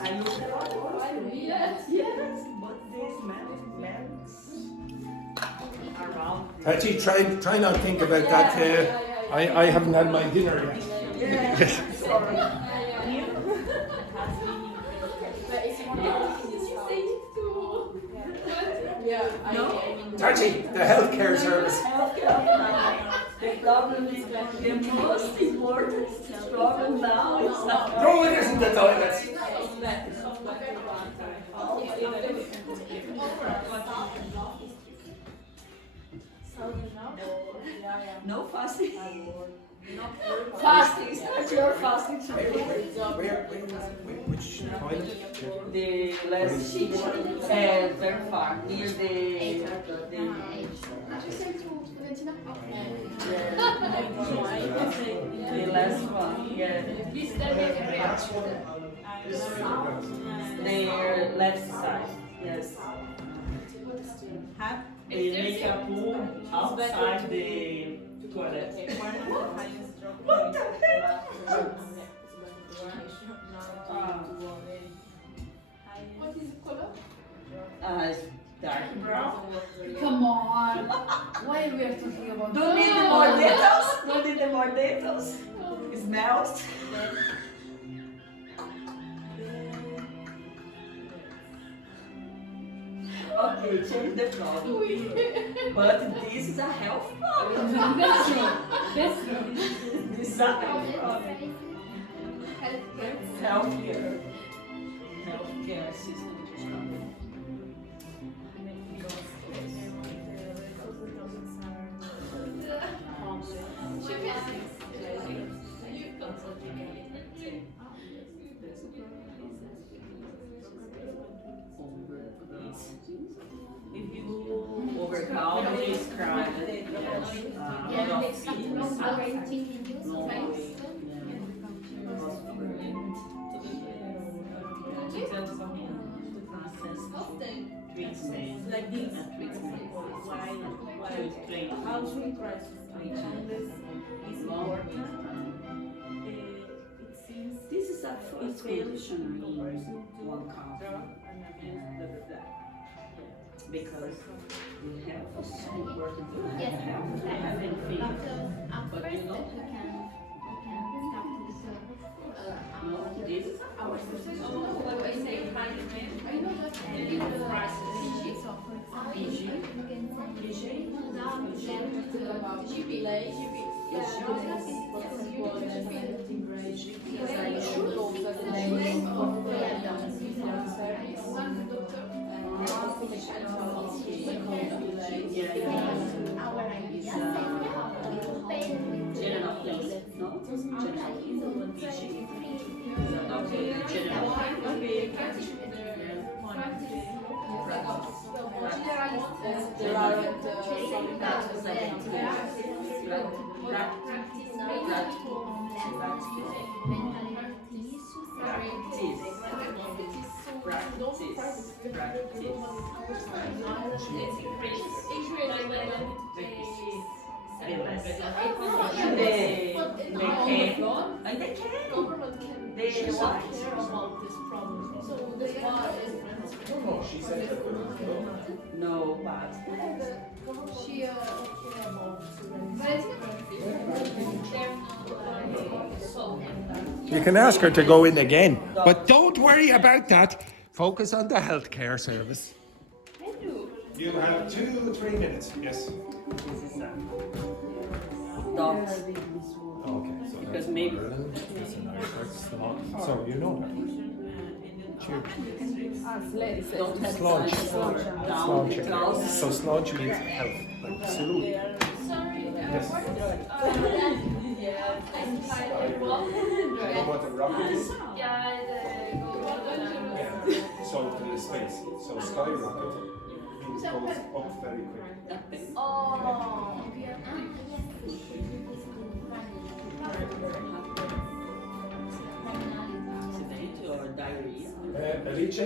I look Yes. Yes, but this man around. Tachi, try not think about that. I haven't had my dinner yet. Yes. Sorry. No. Tachi, the healthcare service. The problem is that the most important problem now is not. No, it isn't the toilets. No fasting. Fasting is not your fasting. Which toilet? The last sheet, very far, near the last one, yeah. Their left side, yes. They make a pool outside the toilet. What the heck? What is the color? It's dark brown. Come on. Why we are talking about? Don't need the more details. Don't need the more details. It smells. Okay, change the problem. But this is a health problem. That's true. That's true. This is a health problem. Healthcare. Healthcare system. If you overcrowded, it's crowded. Like this. How to impress is important. It seems This is a first it fails condition in comparison to one count. drug and abuse, blah, blah, blah. Because you have a super Yes, I haven't but finished. at But first you know, we can start with no, this is our our idea. general things, no? General No, she said that there was no. No, but You can ask her to go in again, but don't worry about that. Focus on the healthcare service. You have 2-3 minutes. Yes. this is dogs. Okay. So Because maybe- That's a nice word. So you know that. Tube. Don't have Slouch. time for Slouch. down. So slouch means health, like salute. Yes. You know what a rocket is? Yeah. So to the space. So skyrocket means goes up very quick. Accident or diarrhea. Alice,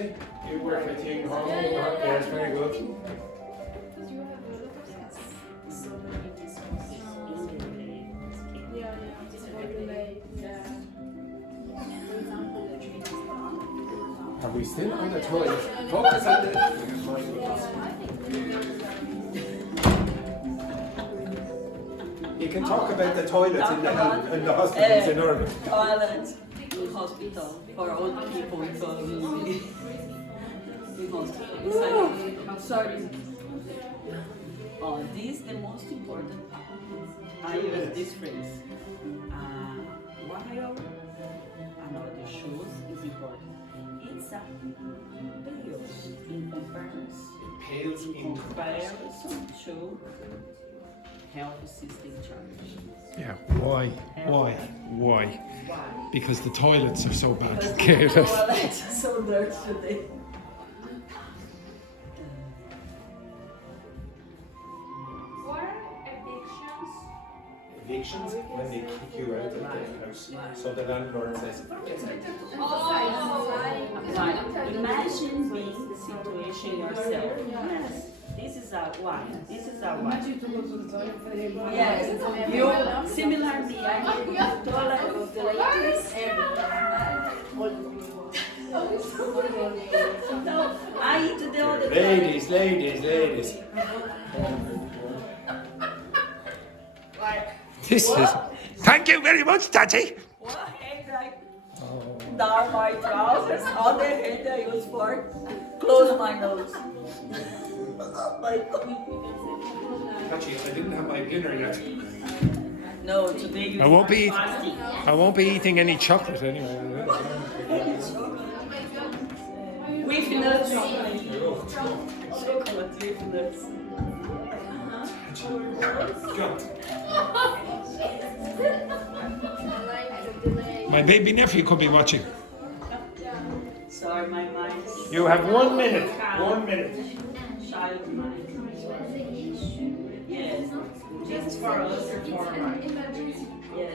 you work with Yinghong. Yes, very good. Are we still on the toilet? Focus on the. You can talk about the toilets in the hospitals in Ireland. Toilet in hospital for old people in hospital. Sorry. Oh, this is the most important part. I use this phrase. While another shoes is important. It's a pales in comparison to health system charge. Yeah, why? Because the toilets are so bad. Okay. Toilets are so dirty today. What are evictions? Evictions when they kick you out of the house. So the landlord says, Right. Imagine being the situation yourself. Yes. This is a why. This is a why. Yes. You similarly, I have toilet no, I eat the other ladies. This is. Thank you very much, Tati. One hand I down my trousers, other hand I use for close my nose. Actually, I didn't have my dinner yet. No, today you I won't be. fasting. I won't be eating any chocolate anyway. With nuts. Chocolate with nuts. God. My baby nephew could be watching. Sorry, my mind. You have 1 minute. 1 minute. Child mind. Yes. This is for us or for right? Yes.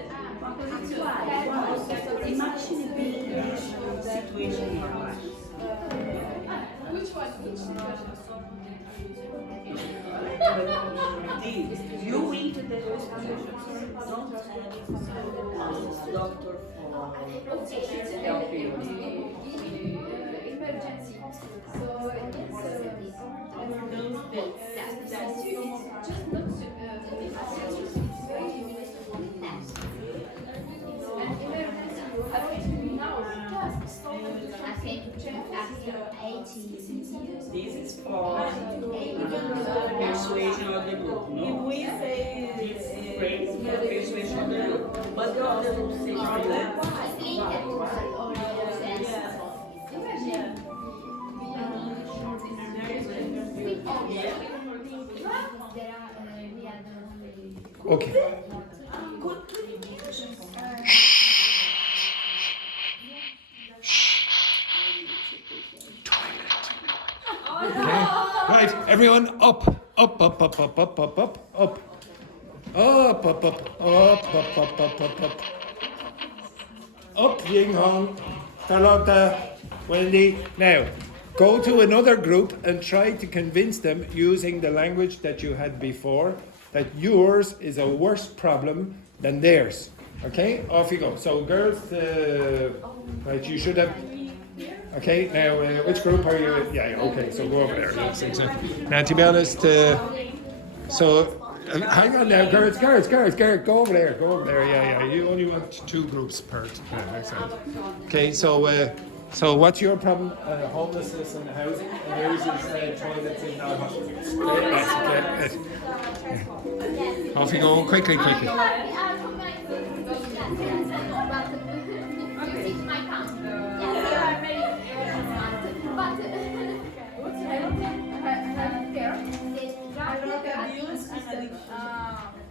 Imagine being in this situation in your life. You went to the hospital. Don't have a doctor for help you. Emergency. So it's This is for persuasion of the group, If no? we say This phrase for persuasion of the group. What the other group say problem, Okay. Okay. Right, everyone up, up, up, up, up, up, up, up, up. Up, up, up, up, up, up, up, up, up. Up, Yinghong, Charlotte, Wendy. Now, go to another group and try to convince them using the language that you had before that yours is a worse problem than theirs. Okay, off you go. So, girls, right, you should have. Okay, now which group are you in? Yeah, okay, so go over there. Yes, exactly. Now, to be honest, hang on now, girls, go over there, yeah, you only want 2 groups per. Okay, so what's your problem? Homelessness and housing, and yours is toilets in non-hospitals. Okay, yeah. Off you go, quickly.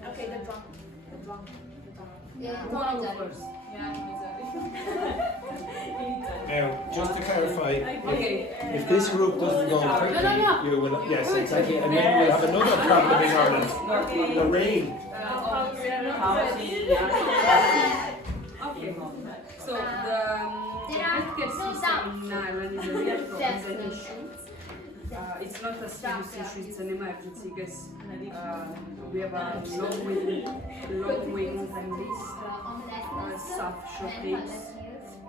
Okay, the drum. Now, just to clarify, if this group doesn't go quickly, you will. Yes, exactly, and then we'll have another problem in Ireland: the rain. Okay. So the healthcare system in Ireland is a real problem issue. It's not a serious issue, it's an emergency because we have a long waiting time list, staff shortage,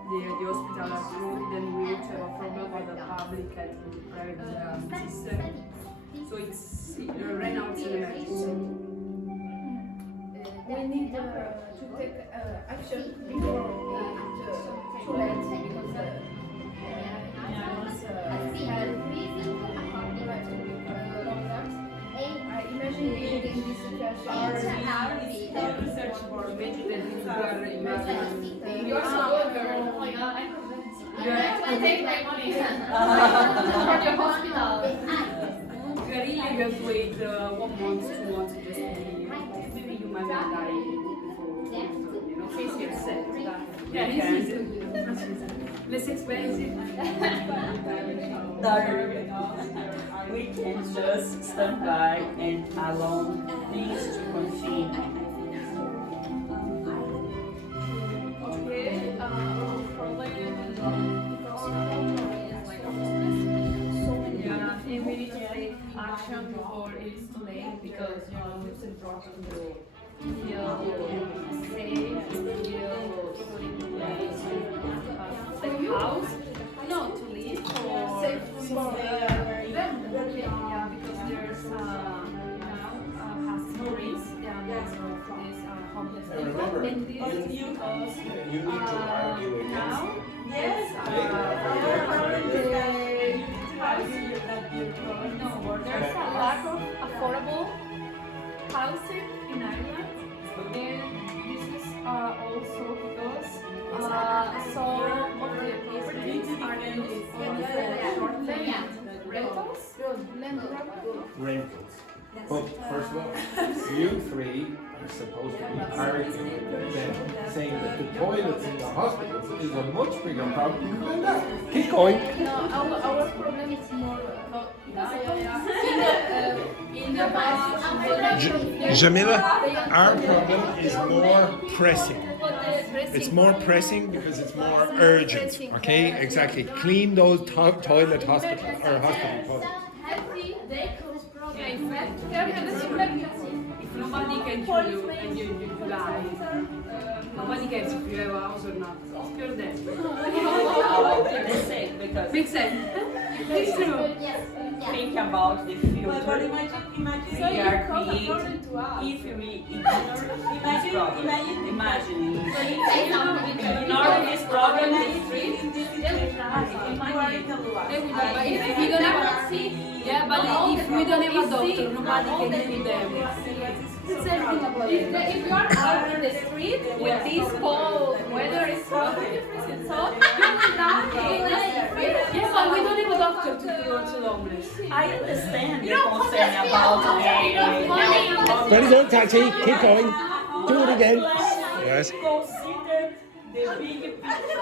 the hospital are crowded, and we also have a problem with the public and the private system. So right now it's an emergency. We need to take action before it's too late because I imagine being in this situation. Research for medical emergency. You're so good, girl. Oh my god, I'm convinced. I take my money for your hospital. You really have to wait 1 month, 2 months just maybe you might die before face gets set. Yeah, this is less expensive. We can just stand by and allow things to continue. Okay, yeah, and we need to take action before it's too late because it's important to feel safe, feel house, no, to live for them. Yeah, because there's has stories this homeless And people, remember, and this you need to argue against now. yes, No, there's a lack of affordable housing in Ireland, and this is also because some of the properties are used for short-term rentals. rentals. But first of all, you 3 are supposed to be arguing them, saying that the toilets in the hospitals is a much bigger problem than that. Keep going. No, our problem is more in the past. Jamila, our problem is more pressing. It's more pressing because it's more urgent. Okay, exactly. Clean those toilet hospital or hospital toilets. If nobody can kill you and you die, nobody cares if you have a house or not. You're dead. Makes sense because Makes sense. It's true. Think about the future. But imagine So We you are cause creating. according to us. If we ignore this problem, imagine So you say something. ignore this problem in the street, If we don't have yeah, but if we don't have a doctor, nobody can do them. If you are out in the street with this cold weather, it's so different. So you will die. Yeah, but we don't have a doctor to go to the homeless. I understand the concern about Very good, Tati. Keep going. Do it again. Yes. Consider the big picture.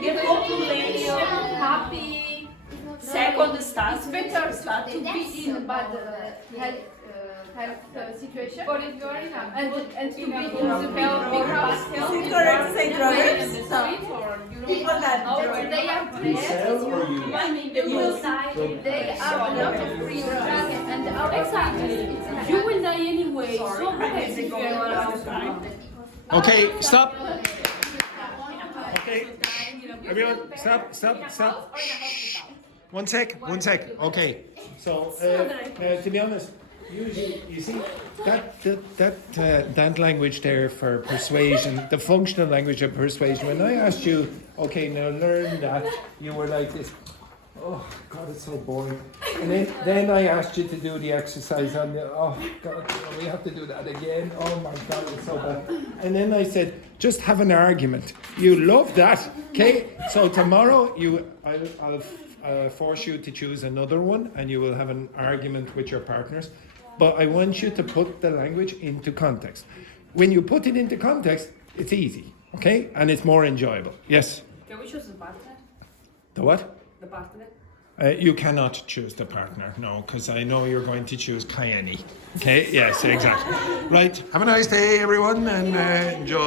The population happy. Second It's start. better to be in a bad health situation. But if you're in a and to be in the healthy Correct to say drugs. People that they are Sell or you? they will die. They have a lot of free drugs and Exactly. You will die anyway. So protect if you are Okay, stop. Okay, everyone, stop. 1 sec. Okay, so to be honest, usually you see that language there for persuasion, the functional language of persuasion. When I asked you, okay, now learn that, you were like this. Oh God, it's so boring. And then I asked you to do the exercise on the. Oh God, we have to do that again. Oh my God, it's so bad. And then I said, just have an argument. You love that, okay? So tomorrow I'll force you to choose another one, and you will have an argument with your partners. But I want you to put the language into context. When you put it into context, it's easy, okay? And it's more enjoyable. Yes. Can we choose the partner? The what? The partner? You cannot choose the partner, no, because I know you're going to choose Kayeni. Okay, yes, exactly. Right, have a nice day, everyone, and enjoy.